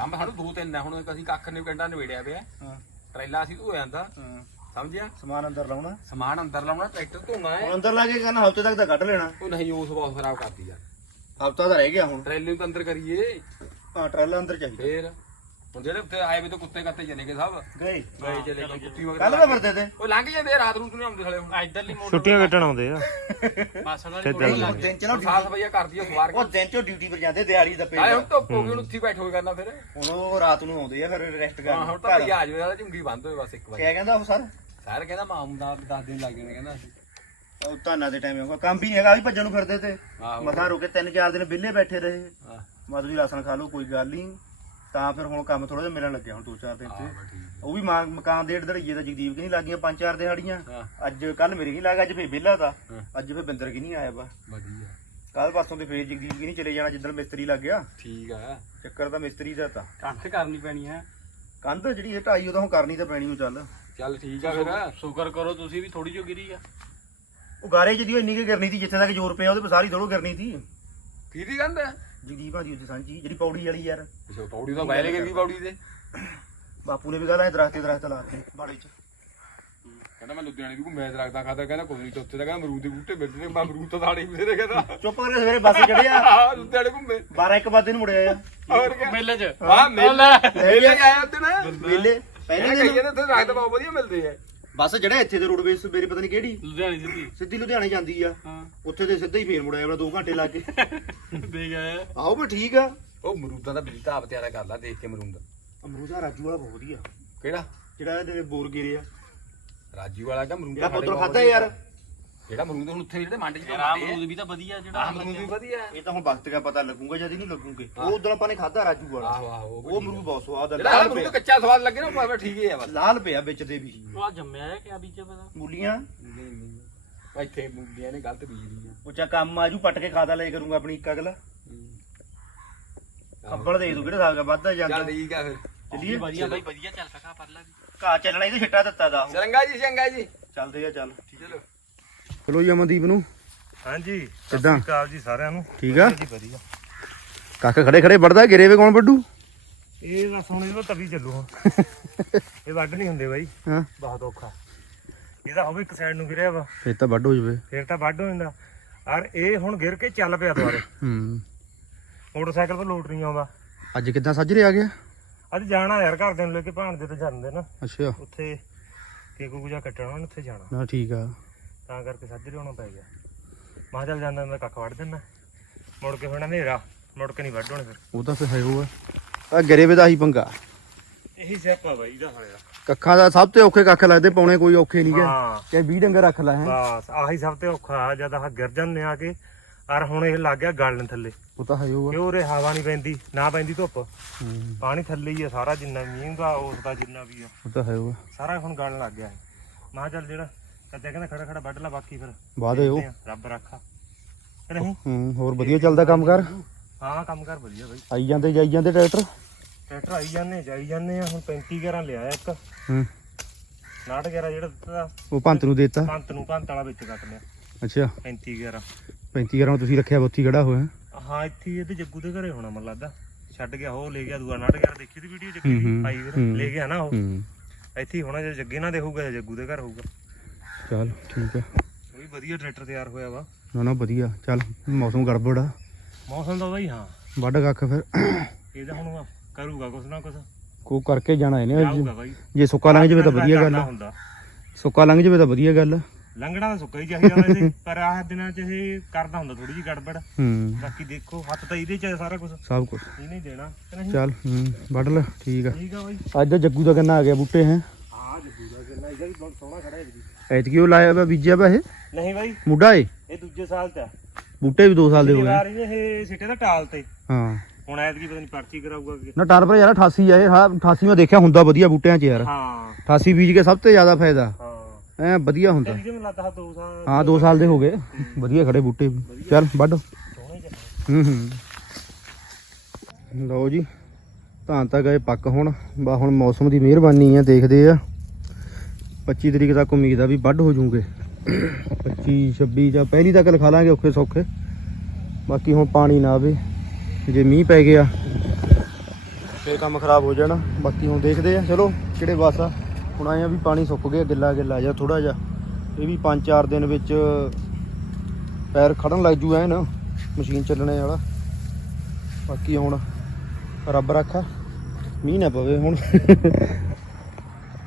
ਕੰਮ ਸਾਨੂੰ ਦੋ ਤਿੰਨ ਆ ਹੁਣ ਅਸੀਂ ਕੱਖ ਨੇ ਪਿੰਡਾਂ ਨਵੇੜਿਆ ਪਿਆ। ਹਾਂ। ਟਰੈਲਾ ਅਸੀਂ ਧੋ ਜਾਂਦਾ ਹਾਂ। ਸਮਝਿਆ? ਸਮਾਨ ਅੰਦਰ ਲਾਉਣਾ। ਸਮਾਨ ਅੰਦਰ ਲਾਉਣਾ ਟਰੈਕਟਰ ਧੋਣਾ ਹੈ। ਹੁਣ ਅੰਦਰ ਲਾ ਕੇ ਕਹਿੰਦਾ ਹਫ਼ਤੇ ਤੱਕ ਤਾਂ ਕੱਢ ਲੈਣਾ। ਉਹ ਨਹੀਂ ਉਸ ਬਹੁਤ ਖਰਾਬ ਕਰਦੀ ਯਾਰ। ਹਫ਼ਤਾ ਤਾਂ ਰਹਿ ਗਿਆ ਹੁਣ। ਟਰੈਲੇ ਨੂੰ ਤਾਂ ਅੰਦਰ ਕਰੀਏ। ਹਾਂ ਟਰਾਲਾ ਅੰਦਰ ਚਾਹੀਦਾ। ਫੇਰ? ਹੁਣ ਜਿਹੜੇ ਉੱਤੇ ਆਏ ਵੇ ਤਾਂ ਕੁੱਤੇ ਕੱਤੇ ਚਲੇ ਗਏ ਸਭ। ਗਏ। ਗਏ ਚਲੇ ਗਏ ਕੁੱਤੀ ਕੱਲ ਵਗੈਰਾ ਤਾਂ ਫਿਰਦੇ ਤੇ। ਉਹ ਲੰਘ ਜਾਂਦੇ ਆ, ਰਾਤ ਨੂੰ ਨਹੀਂ ਆਉਂਦੇ ਸਾਲੇ ਹੁਣ। ਇਧਰਲੀ ਮੋੜ ਛੁੱਟੀਆਂ ਕੱਟਣ ਆਉਂਦੇ ਆ। ਪਾਸਾ ਦਾ ਤੇ ਮੋੜ ਲੱਗ ਦਿਨ ਚ ਨਾ ਸਾਫ਼ ਸਫਾਈਆ ਕਰਦੀ ਆ ਸਵਾਰ ਉਹ ਦਿਨ ਚੋਂ ਡਿਊਟੀ ਪਰ ਜਾਂਦੇ ਦਿਹਾੜੀ ਦਾ ਆਏ ਹੁਣ ਪੇ ਧੁੱਪ ਹੋ ਗਈ ਹੁਣ ਉੱਥੇ ਹੀ ਬੈਠੋ ਕਰਨਾ ਫਿਰ। ਹੁਣ ਉਹ ਰਾਤ ਨੂੰ ਆਉਂਦੇ ਆ ਫਿਰ ਰੈਸਟ ਹਾਂ ਹੁਣ ਤਾਂ ਆ ਜਾਵੇ ਵਾਲਾ ਝੁੰਗੀ ਬੰਦ ਹੋਏ ਬਸ ਇੱਕ ਵਾਰੀ। ਕਿਆ ਕਹਿੰਦਾ ਉਹ ਸਰ? ਸਾਰ ਕਹਿੰਦਾ ਮਾਮੂ ਦਾ 10 ਦਿਨ ਲੱਗ ਜਾਣੇ ਕਹਿੰਦਾ। ਉਹ ਧਾਨਾ ਦੇ ਟਾਈਮ ਹੋਗਾ ਕੰਮ ਵੀ ਨਹੀਂ ਹੈਗਾ ਵੀ ਭੱਜਣ ਨੂੰ ਫਿਰਦੇ ਤੇ। ਆਹੋ। ਮਸਾਂ ਰੁਕੇ ਤਿੰਨ ਚਾਰ ਦਿਨ ਵਿਹਲੇ ਬੈਠੇ ਰਹੇ। ਹਾਂ। ਮਦ ਵੀ ਰਾਸ਼ਨ ਖਾ ਲਓ ਕੋਈ ਗੱਲ ਨਹੀਂ ਤਾਂ ਫਿਰ ਹੁਣ ਕੰਮ ਥੋੜਾ ਜਿਹਾ ਮਿਲਣ ਲੱਗਿਆ ਹੁਣ ਦੋ ਚਾਰ ਦਿਨ ਤੇ ਹਾਂ ਠੀਕ ਉਹ ਵੀ ਮਾਂ- ਮਕਾਨ ਦੇ ਧੜੀਏ ਦਾ ਜਗਦੀਪ ਕਿ ਨਹੀਂ ਲੱਗੀਆਂ ਪੰਜ ਚਾਰ ਦਿਹਾੜੀਆਂ ਹਾਂ। ਅੱਜ ਕੱਲ ਮੇਰੀ ਨਹੀਂ ਲੱਗਾ ਅੱਜ ਫੇਰ ਵਿਹਲਾ ਦਾ ਹਾਂ। ਅੱਜ ਫੇਰ ਬਿੰਦਰ ਕੀ ਨਹੀਂ ਆਇਆ ਵਾ। ਵਧੀਆ। ਕੱਲ ਪਾਸੋਂ ਤੇ ਫੇਰ ਜਗਦੀਪ ਕੀ ਨਹੀਂ ਚਲੇ ਜਾਣਾ ਜਿੱਦਣ ਮਿਸਤਰੀ ਲੱਗ ਗਿਆ। ਠੀਕ ਆ। ਚੱਕਰ ਤਾਂ ਮਿਸਤਰੀ ਦਾ ਤਾਂ। ਕੰਧ ਕਰਨੀ ਪੈਣੀ ਹੈ ਕੰਧ ਜਿਹੜੀ ਇਹ ਢਾਈ ਉਹਦਾ ਹੁਣ ਕਰਨੀ ਤਾਂ ਪੈਣੀ ਉਹ ਚੱਲ। ਚੱਲ ਠੀਕ ਆ ਫਿਰ। ਸ਼ੁਕਰ ਕਰੋ ਤੁਸੀਂ ਵੀ ਥੋੜੀ ਜਿਹੀ ਗਿਰੀ ਆ। ਉਹ ਗਾਰੇ ਜਿਹਦੀ ਉਹ ਇੰਨੀ ਕਿ ਕਰਨੀ ਸੀ ਜਿੱਥੇ ਤੱਕ ਜ਼ੋਰ ਪਿਆ ਉਹਦੇ ਪਰ ਸਾਰੀ ਥੋੜੋ ਕਰਨੀ ਸੀ। ਕਿਹਦੀ ਕਹਿੰਦਾ ਜਗਦੀਪ ਭਾਜੀ ਉੱਥੇ ਸਾਂਝੀ ਜਿਹੜੀ ਪੌੜੀ ਵਾਲੀ ਯਾਰ। ਅੱਛਾ ਪੌੜੀ ਤਾਂ ਬੈਲੇ ਗਈ ਪੌੜੀ ਤੇ। ਬਾਪੂ ਨੇ ਵੀ ਕਹਦਾ ਦਰਖਤ ਤੇ ਦਰਖਤ ਲਾਤੇ ਬਾੜੇ 'ਚ। ਕਹਿੰਦਾ ਮੈਂ ਲੁਧਿਆਣੇ ਦੀ ਘੁੰਮਿਆ ਦਰਖਤਾਂ ਖਾਦਾ ਕਹਿੰਦਾ ਕੋਈ ਨਹੀਂ ਉੱਥੇ ਤਾਂ ਕਹਿੰਦਾ ਅਮਰੂਦ ਦੇ ਬੂਟੇ ਮਿਲਦੇ ਨੇ ਮੈਂ ਅਮਰੂਦ ਤਾਂ ਸਾੜੇ ਬਥੇਰੇ ਕਹਿੰਦਾ। ਚੁੱਪ ਕਰਕੇ ਸਵੇਰੇ ਬੱਸ ਚੜਿਆ ਆਹ ਲੁਧਿਆਣੇ ਘੁੰਮੇ। 12 ਇੱਕ ਵਜੇ ਨੂੰ ਮੁੜਿਆ ਆ ਹੋਰ ਕੀ ਮੇਲੇ 'ਚ। ਹਾਂ ਮੇਲੇ। ਮੇਲੇ ਆਇਆ ਉੱਤੇ ਨਾ। ਵੇਲੇ ਪਹਿਲੇ ਦਿਨ। ਕਹੀਏ ਤਾਂ ਉੱਥੇ ਦਰਖਤ ਬਹੁਤ ਵਧੀਆ ਮਿਲਦੇ ਆ। ਬੱਸ ਚੜਿਆ ਇੱਥੇ ਤੇ ਰੋਡਵੇਜ਼ ਮੇਰੇ ਪਤਾ ਨਹੀਂ ਕਿਹੜੀ। ਲੁਧਿਆਣੇ ਸਿੱਧੀ। ਸਿੱਧੀ ਲੁਧਿਆਣੇ ਜਾਂਦੀ ਆ। ਹਾਂ। ਉੱਥੇ ਤੇ ਸਿੱਧਾ ਹੀ ਫੇਰ ਮੁੜਿਆ ਆਪਣਾ 2 ਘੰਟੇ ਲੱਗ ਕੇ ਦੇਖ ਆਇਆ। ਆਓ ਬਈ ਠੀਕ ਆ। ਉਹ ਅਮਰੂਦਾਂ ਦਾ ਬੀਜ ਆਪ ਤਿਆਰ ਕਰ ਲਾ ਦੇਖ ਕੇ ਅਮਰੂਦ। ਅਮਰੂਦਾ ਰਾਜੂ ਵਾਲਾ ਬਹੁਤ ਵਧੀਆ। ਕਿਹੜਾ? ਜਿਹੜਾ ਇਹਦੇ ਬੋਰ ਗਿਰੇ ਆ। ਰਾਜੂ ਵਾਲਾ ਕਾ ਅਮਰੂਦ ਜਿਹੜਾ ਪੁੱਤਰ ਖਾਦਾ ਯਾਰ? ਜਿਹੜਾ ਅਮਰੂਦ ਹੁਣ ਉੱਥੇ ਜਿਹੜੇ ਮੰਡ ਚ ਯਾਰ ਜਾਂਦੇ ਅਮਰੂਦ ਵੀ ਤਾਂ ਵਧੀਆ ਆ ਜਿਹੜਾ ਅਮਰੂਦ ਵੀ ਵਧੀਆ ਇਹ ਤਾਂ ਹੁਣ ਵਕਤ ਦਾ ਪਤਾ ਲੱਗੂਗਾ ਜਦ ਹੀ ਨਹੀਂ ਲੱਗੂਗੇ। ਉਹ ਉਦੋਂ ਆਪਾਂ ਨੇ ਖਾਦਾ ਰਾਜੂ ਵਾਲਾ। ਆਹੋ ਆਹੋ ਉਹ ਅਮਰੂਦ ਬਹੁਤ ਸਵਾਦ ਆ। ਜਿਹੜਾ ਲਾਲ ਅਮਰੂਦ ਪਿਆ। ਕੱਚਾ ਸਵਾਦ ਲੱਗੇ ਨਾ ਭਾਵੇਂ ਠੀਕ ਹੀ ਆ ਬਸ। ਲਾਲ ਪਿਆ ਵਿੱਚ ਦੇ ਵੀ। ਉਹ ਆ ਜੰਮਿਆ ਹੈ ਕਿਆ ਬੀਜੇ ਪਤਾ ਮੂਲੀਆਂ? ਇੱਥੇ ਮੁੰਡਿਆਂ ਨੇ ਗਲਤ ਬੀਜ ਲਈਆਂ ਉਹ ਚਾ ਕੰਮ ਆਜੂ ਪੱਟ ਕੇ ਖਾਦਾ ਲੈ ਕਰੂੰਗਾ ਆਪਣੀ ਇੱਕ ਅਗਲਾ। ਖੱਬਲ ਦੇ ਦੂ ਕਿਹੜੇ ਹਿਸਾਬ ਦਾ ਵੱਧਦਾ ਜਾਂਦਾ ਚੱਲ ਠੀਕ ਆ ਫਿਰ। ਚੱਲੀਏ? ਵਧੀਆ ਬਾਈ। ਵਧੀਆ ਚੱਲ ਸਕਾ ਪਰ ਲੈ ਘਾ ਚੱਲਣਾ ਇਹਦੇ ਛਿੱਟਾ ਦਿੱਤਾ ਦਾ। ਉਹ। ਚੰਗਾ ਜੀ ਚੰਗਾ ਜੀ। ਚੱਲਦੇ ਆ ਚੱਲ। ਚਲੋ ਚਲੋ ਜੀ ਅਮਨਦੀਪ ਨੂੰ। ਹਾਂਜੀ ਕਿੱਦਾਂ? ਅਕਾਲ ਜੀ ਸਾਰਿਆਂ ਨੂੰ। ਠੀਕ ਆ? ਜੀ ਵਧੀਆ। ਕੱਖ ਖੜੇ ਖੜੇ ਵੜਦਾ ਗਿਰੇ ਵੇ ਕੌਣ ਵੱਡੂ ਇਹ ਬਸ ਹੁਣ ਇਹਦਾ ਤਵੀ ਚੱਲੂ ਹੁਣ। ਇਹ ਵੱਢ ਨਹੀਂ ਹੁੰਦੇ ਬਾਈ। ਹਾਂ। ਬਹੁਤ ਔਖਾ। ਇਹਦਾ ਹੋਵੇ ਇੱਕ ਸਾਈਡ ਨੂੰ ਗਿਰਿਆ ਵਾ। ਫੇਰ ਤਾਂ ਵੱਡ ਹੋ ਜਵੇ। ਫਿਰ ਤਾਂ ਵੱਢ ਹੋ ਜਾਂਦਾ। ਔਰ ਇਹ ਹੁਣ ਗਿਰ ਕੇ ਚੱਲ ਪਿਆ ਦੁਬਾਰੇ। ਹੂੰ। ਮੋਟਰਸਾਈਕਲ 'ਤੇ ਲੋਟ ਨਹੀਂ ਆਉਂਦਾ। ਅੱਜ ਕਿੱਦਾਂ ਸੱਜਰੇ ਆ ਗਿਆ? ਅੱਜ ਜਾਣਾ ਯਾਰ ਘਰਦਿਆਂ ਨੂੰ ਲੈ ਕੇ ਭਾਣ ਦੇ ਤੇ ਜਾਂਦੇ ਨਾ। ਅੱਛਾ। ਉੱਥੇ ਕੇਕੂ ਕੁਜਾ ਕੱਟਣਾ ਉੱਥੇ ਜਾਣਾ। ਨਾ ਠੀਕ ਆ। ਤਾਂ ਕਰਕੇ ਸੱਜਰੇ ਹੋਣਾ ਪੈ ਗਿਆ। ਮਾਂ ਚੱਲ ਜਾਂਦਾ ਹੁੰਦਾ ਕੱਖ ਵੱਢ ਦਿੰਦਾ। ਮੁੜ ਕੇ ਹੁਣ ਹਨੇਰਾ ਮੁੜ ਕੇ ਨਹੀਂ ਵੱਢ ਹੋਣੇ ਫਿਰ। ਉਹ ਤਾਂ ਫੇਰ ਹੈ ਉਹ ਆ ਆ ਗਿਰੇ ਵੇ ਦਾ ਹੀ ਪੰਗਾ। ਇਹੀ ਸਿਆਪਾ ਬਾਈ ਦਾ ਹਾਲੇ ਦਾ ਕੱਖਾਂ ਦਾ ਸਭ ਤੋਂ ਔਖੇ ਕੱਖ ਲੱਗਦੇ ਪਾਉਣੇ ਕੋਈ ਔਖੇ ਨਹੀਂ ਹਾਂ। ਚਾਹੇ 20 ਡੰਗਰ ਰੱਖ ਲੈ ਹੈ। ਬਸ ਆਹੀ ਸਭ ਤੋਂ ਔਖਾ ਆ ਜਦ ਆਹ ਗਿਰ ਜਾਂਦੇ ਆ ਕੇ ਔਰ ਹੁਣ ਇਹ ਲੱਗ ਗਿਆ ਗਲਣ ਥੱਲੇ। ਉਹ ਤਾਂ ਹੈ ਉਹ ਕਿਉਂ ਰੇ ਹਵਾ ਨਹੀਂ ਪੈਂਦੀ ਨਾ ਪੈਂਦੀ ਧੁੱਪ? ਹੂੰ। ਪਾਣੀ ਥੱਲੇ ਹੀ ਆ ਸਾਰਾ ਜਿੰਨਾ ਮੀਂਹ ਦਾ ਉਸ ਦਾ ਜਿੰਨਾ ਵੀ ਆ। ਉਹ ਤਾਂ ਹੈ ਉਹ ਸਾਰਾ ਹੁਣ ਗਲਣ ਲੱਗ ਗਿਆ। ਮਾਂ ਚੱਲ ਜਿਹੜਾ ਕੱਜਾ ਕਹਿੰਦਾ ਖੜਾ ਖੜਾ ਵੱਢ ਲੈ ਬਾਕੀ ਫਿਰ। ਬਾਅਦ ਉਹ ਦੇਖਦੇ ਆ, ਰੱਬ ਰੱਖਾ। ਕਿ ਨਹੀਂ? ਹੂੰ ਹੋਰ ਵਧੀਆ ਚੱਲਦਾ ਕੰਮ ਕਰ? ਹਾਂ ਕੰਮ ਕਰ ਵਧੀਆ ਬਾਈ। ਆਈ ਜਾਂਦੇ ਜਾਈ ਜਾਂਦੇ ਟਰੈਕਟਰ? ਟਰੈਕਟਰ ਆਈ ਜਾਂਦੇ ਜਾਈ ਜਾਂਦੇ ਆ ਹੁਣ 35 11 ਲਿਆ ਇੱਕ। ਹੂੰ। 69 11 ਜਿਹੜਾ ਦਿੱਤਾ। ਉਹ ਪੰਤ ਨੂੰ ਦੇਤਾ? ਪੰਤ ਨੂੰ ਪੰਤ ਵਾਲਾ ਵਿੱਚ ਕੱਟ ਲਿਆ। ਅੱਛਾ। 35 11 35 ਗਰਾਂ ਤੁਸੀਂ ਰੱਖਿਆ ਉੱਥੇ ਖੜਾ ਹੋਇਆ। ਹਾਂ ਇੱਥੇ ਹੀ ਇਹਦੇ ਜੱਗੂ ਦੇ ਘਰੇ ਹੋਣਾ ਮਨ ਲੱਗਦਾ। ਛੱਡ ਗਿਆ ਉਹ ਲੈ ਗਿਆ ਦੂਆ 69 11 ਦੇਖੀ ਦੀ ਵੀਡੀਓ ਜੱਗੀ ਹੂੰ, ਹੂੰ, ਪਾਈ ਵੀਰ ਹੂੰ। ਲੈ ਗਿਆ ਨਾ ਉਹ। ਹੂੰ। ਇੱਥੇ ਹੀ ਹੋਣਾ ਜੇ ਜੱਗੇ ਨਾ ਦੇ ਹੋਊਗਾ ਜਾਂ ਜੱਗੂ ਦੇ ਘਰ ਹੋਊਗਾ। ਚੱਲ ਠੀਕ ਆ ਵੀ ਵਧੀਆ ਟਰੈਕਟਰ ਤਿਆਰ ਹੋਇਆ ਵਾ। ਨਾ ਨਾ ਵਧੀਆ। ਚੱਲ ਮੌਸਮ ਗੜਬੜ ਆ। ਮੌਸਮ ਦਾ ਬਾਈ ਹਾਂ ਵੱਢ ਕੱਖ ਫਿਰ। ਇਹਦਾ ਹੁਣ ਕਰੂਗਾ ਕੁਛ ਨਾ ਕੁਛ। ਕੋ ਕਰਕੇ ਜਾਣਾ ਇਹਨੇ ਬਾਈ। ਜੇ ਸੁੱਕਾ ਲੰਘ ਜਵੇ ਤਾਂ ਵਧੀਆ ਗੱਲ ਆ। ਹੁੰਦਾ। ਸੁੱਕਾ ਲੰਘ ਜਵੇ ਤਾਂ ਵਧੀਆ ਗੱਲ ਆ। ਲੰਗੜਾ ਤਾਂ ਸੁੱਕਾ ਹੀ ਚਾਹੀਦਾ ਵੈਸੇ ਪਰ ਆਹ ਦਿਨਾਂ 'ਚ ਇਹ ਕਰਦਾ ਹੁੰਦਾ ਥੋੜੀ ਜਿਹੀ ਗੜਬੜ। ਹੂੰ। ਬਾਕੀ ਦੇਖੋ ਹੱਥ ਤਾਂ ਇਹਦੇ 'ਚ ਹੈ ਸਾਰਾ ਕੁਝ ਸਭ ਕੁਝ ਇਹਨੇ ਹੀ ਦੇਣਾ। ਕਿ ਨਹੀਂ? ਚੱਲ ਹੂੰ ਵੱਢ ਲੈ ਠੀਕ ਆ। ਠੀਕ ਆ ਬਾਈ। ਅੱਜ ਤਾਂ ਜੱਗੂ ਦਾ ਗੰਨਾ ਆ ਗਿਆ ਬੂਟੇ ਹੈ? ਇਹਦਾ ਵੀ ਬਹੁਤ ਸੋਹਣਾ ਖੜਾ ਹੈ ਜੀ। ਐਤਕੀ ਉਹ ਲਾਇਆ ਵਾ ਬੀਜਿਆ ਵਾ ਇਹ? ਨਹੀਂ ਬਾਈ। ਮੁੱਢਾ ਏ? ਇਹ ਦੂਜੇ ਸਾਲ ਚ ਆ। ਬੂਟੇ ਵੀ 2 ਸਾਲ ਦੇ ਹੋ ਗਏ। ਵਾਰ ਇਹ ਸਿੱਟੇ ਦਾ ਟਾਲ ਤੇ। ਹਾਂ। ਹੁਣ ਐਤਕੀ ਪਤਾ ਨਹੀਂ ਪਰਚੀ ਕਰਾਊਗਾ ਅੱਗੇ। ਨਾ ਟਾਰ ਪਰ ਯਾਰ 88 ਆ ਇਹ ਹਾਂ 88 ਮੈਂ ਦੇਖਿਆ ਹੁੰਦਾ ਵਧੀਆ ਬੂਟਿਆਂ 'ਚ ਯਾਰ। ਹਾਂ। 88 ਬੀਜ ਕੇ ਸਭ ਤੋਂ ਜ਼ਿਆਦਾ ਫਾਇਦਾ। ਹਾਂ। ਐ ਵਧੀਆ ਹੁੰਦਾ। ਇਹਦੇ ਮੈਨੂੰ ਲੱਗਦਾ ਦੋ ਸਾਲ ਹਾਂ 2 ਸਾਲ ਦੇ ਹੋ ਗਏ। ਵਧੀਆ ਖੜੇ ਬੂਟੇ। ਵੀ ਚੱਲ ਵੱਢ। ਹੂੰ ਹੂੰ। ਲਓ ਜੀ ਧਾਨ ਤਾਂ ਗਏ ਪੱਕ ਹੁਣ। ਬਾ ਹੁਣ ਮੌਸਮ ਦੀ ਮਿਹਰਬਾਨੀ ਆ ਦੇਖਦੇ ਆ। 25 ਤਰੀਕ ਤੱਕ ਉਮੀਦ ਆ ਵੀ ਵੱਢ ਹੋ ਜੂਗੇ 25 26 ਜਾਂ ਪਹਿਲੀ ਤੱਕ ਲਿਖਾ ਲਾਂਗੇ ਔਖੇ ਸੌਖੇ। ਬਾਕੀ ਹੁਣ ਪਾਣੀ ਨਾ ਆਵੇ, ਜੇ ਮੀਂਹ ਪੈ ਗਿਆ, ਫੇਰ ਕੰਮ ਖਰਾਬ ਹੋ ਜਾਣਾ। ਬਾਕੀ ਹੁਣ ਦੇਖਦੇ ਆ, ਚਲੋ ਕਿਹੜੇ ਬਸ ਆ। ਹੁਣ ਆਏ ਆ ਵੀ ਪਾਣੀ ਸੁੱਕ ਗਿਆ, ਗਿੱਲਾ ਗਿੱਲਾ ਜਾਂ ਥੋੜਾ ਜਿਹਾ। ਇਹ ਵੀ 5-4 ਦਿਨ ਵਿੱਚ ਪੈਰ ਖੜਨ ਲੱਗ ਜੂ ਐ ਨਾ ਮਸ਼ੀਨ ਚੱਲਣੇ ਵਾਲਾ। ਬਾਕੀ ਹੁਣ ਰੱਬ ਰੱਖਾ, ਮੀਂਹ ਨਾ ਪਵੇ ਹੁਣ।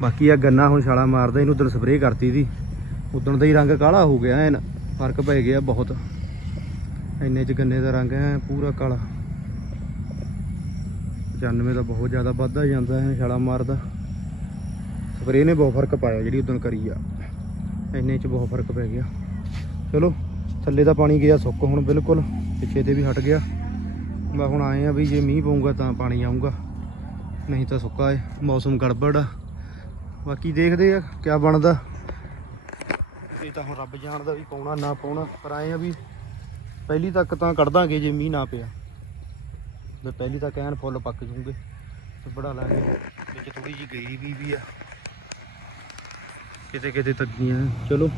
ਬਾਕੀ ਆ ਗੰਨਾ ਹੁਣ ਛਾਲਾ ਮਾਰਦਾ, ਇਹਨੂੰ ਉਦੋਂ ਸਪਰੇਅ ਕਰਤੀ ਦੀ। ਉਦੋਂ ਦਾ ਹੀ ਰੰਗ ਕਾਲਾ ਹੋ ਗਿਆ ਐਨ, ਫ਼ਰਕ ਪੈ ਗਿਆ ਬਹੁਤ। ਇੰਨੇ ਚ ਗੰਨੇ ਦਾ ਰੰਗ ਹੈ ਪੂਰਾ ਕਾਲਾ। 95 ਦਾ ਬਹੁਤ ਜ਼ਿਆਦਾ ਵੱਧਦਾ ਜਾਂਦਾ ਹੈ ਛਾਲਾ ਮਾਰਦਾ। ਸਪਰੇਅ ਨੇ ਬਹੁਤ ਫ਼ਰਕ ਪਾਇਆ ਜਿਹੜੀ ਉਦੋਂ ਕਰੀ ਆ। ਇੰਨੇ ਚ ਬਹੁਤ ਫ਼ਰਕ ਪੈ ਗਿਆ। ਚਲੋ, ਥੱਲੇ ਦਾ ਪਾਣੀ ਗਿਆ ਸੁੱਕ ਹੁਣ ਬਿਲਕੁਲ, ਪਿੱਛੇ ਤੇ ਵੀ ਹਟ ਗਿਆ। ਬਾ ਹੁਣ ਆਏ ਆ ਵੀ ਜੇ ਮੀਂਹ ਪਊਗਾ ਤਾਂ ਪਾਣੀ ਆਊਗਾ। ਨਹੀਂ ਤਾਂ ਸੁੱਕਾ ਹੈ ਮੌਸਮ ਗੜਬੜ ਆ। ਬਾਕੀ ਦੇਖਦੇ ਆ ਕਿਆ ਬਣਦਾ। ਇਹ ਤਾਂ ਹੁਣ ਰੱਬ ਜਾਣਦਾ ਵੀ ਪਾਉਣਾ ਨਾ ਪਾਉਣਾ, ਪਰ ਆਏ ਆ ਵੀ ਪਹਿਲੀ ਤੱਕ ਤਾਂ ਕੱਢ ਦਾਂਗੇ ਜੇ ਮੀਂਹ ਨਾ ਪਿਆ। ਤੇ ਪਹਿਲੀ ਤੱਕ ਐਨ ਫੁੱਲ ਪੱਕ ਜੂਗੇ ਤੇ ਬੜਾ ਲਾਂਗੇ ਵਿੱਚ ਥੋੜੀ ਜਿਹੀ ਗਈ ਵੀ ਵੀ ਆ। ਕਿਤੇ ਕਿਤੇ ਤੱਕੀਆਂ ਚਲੋ,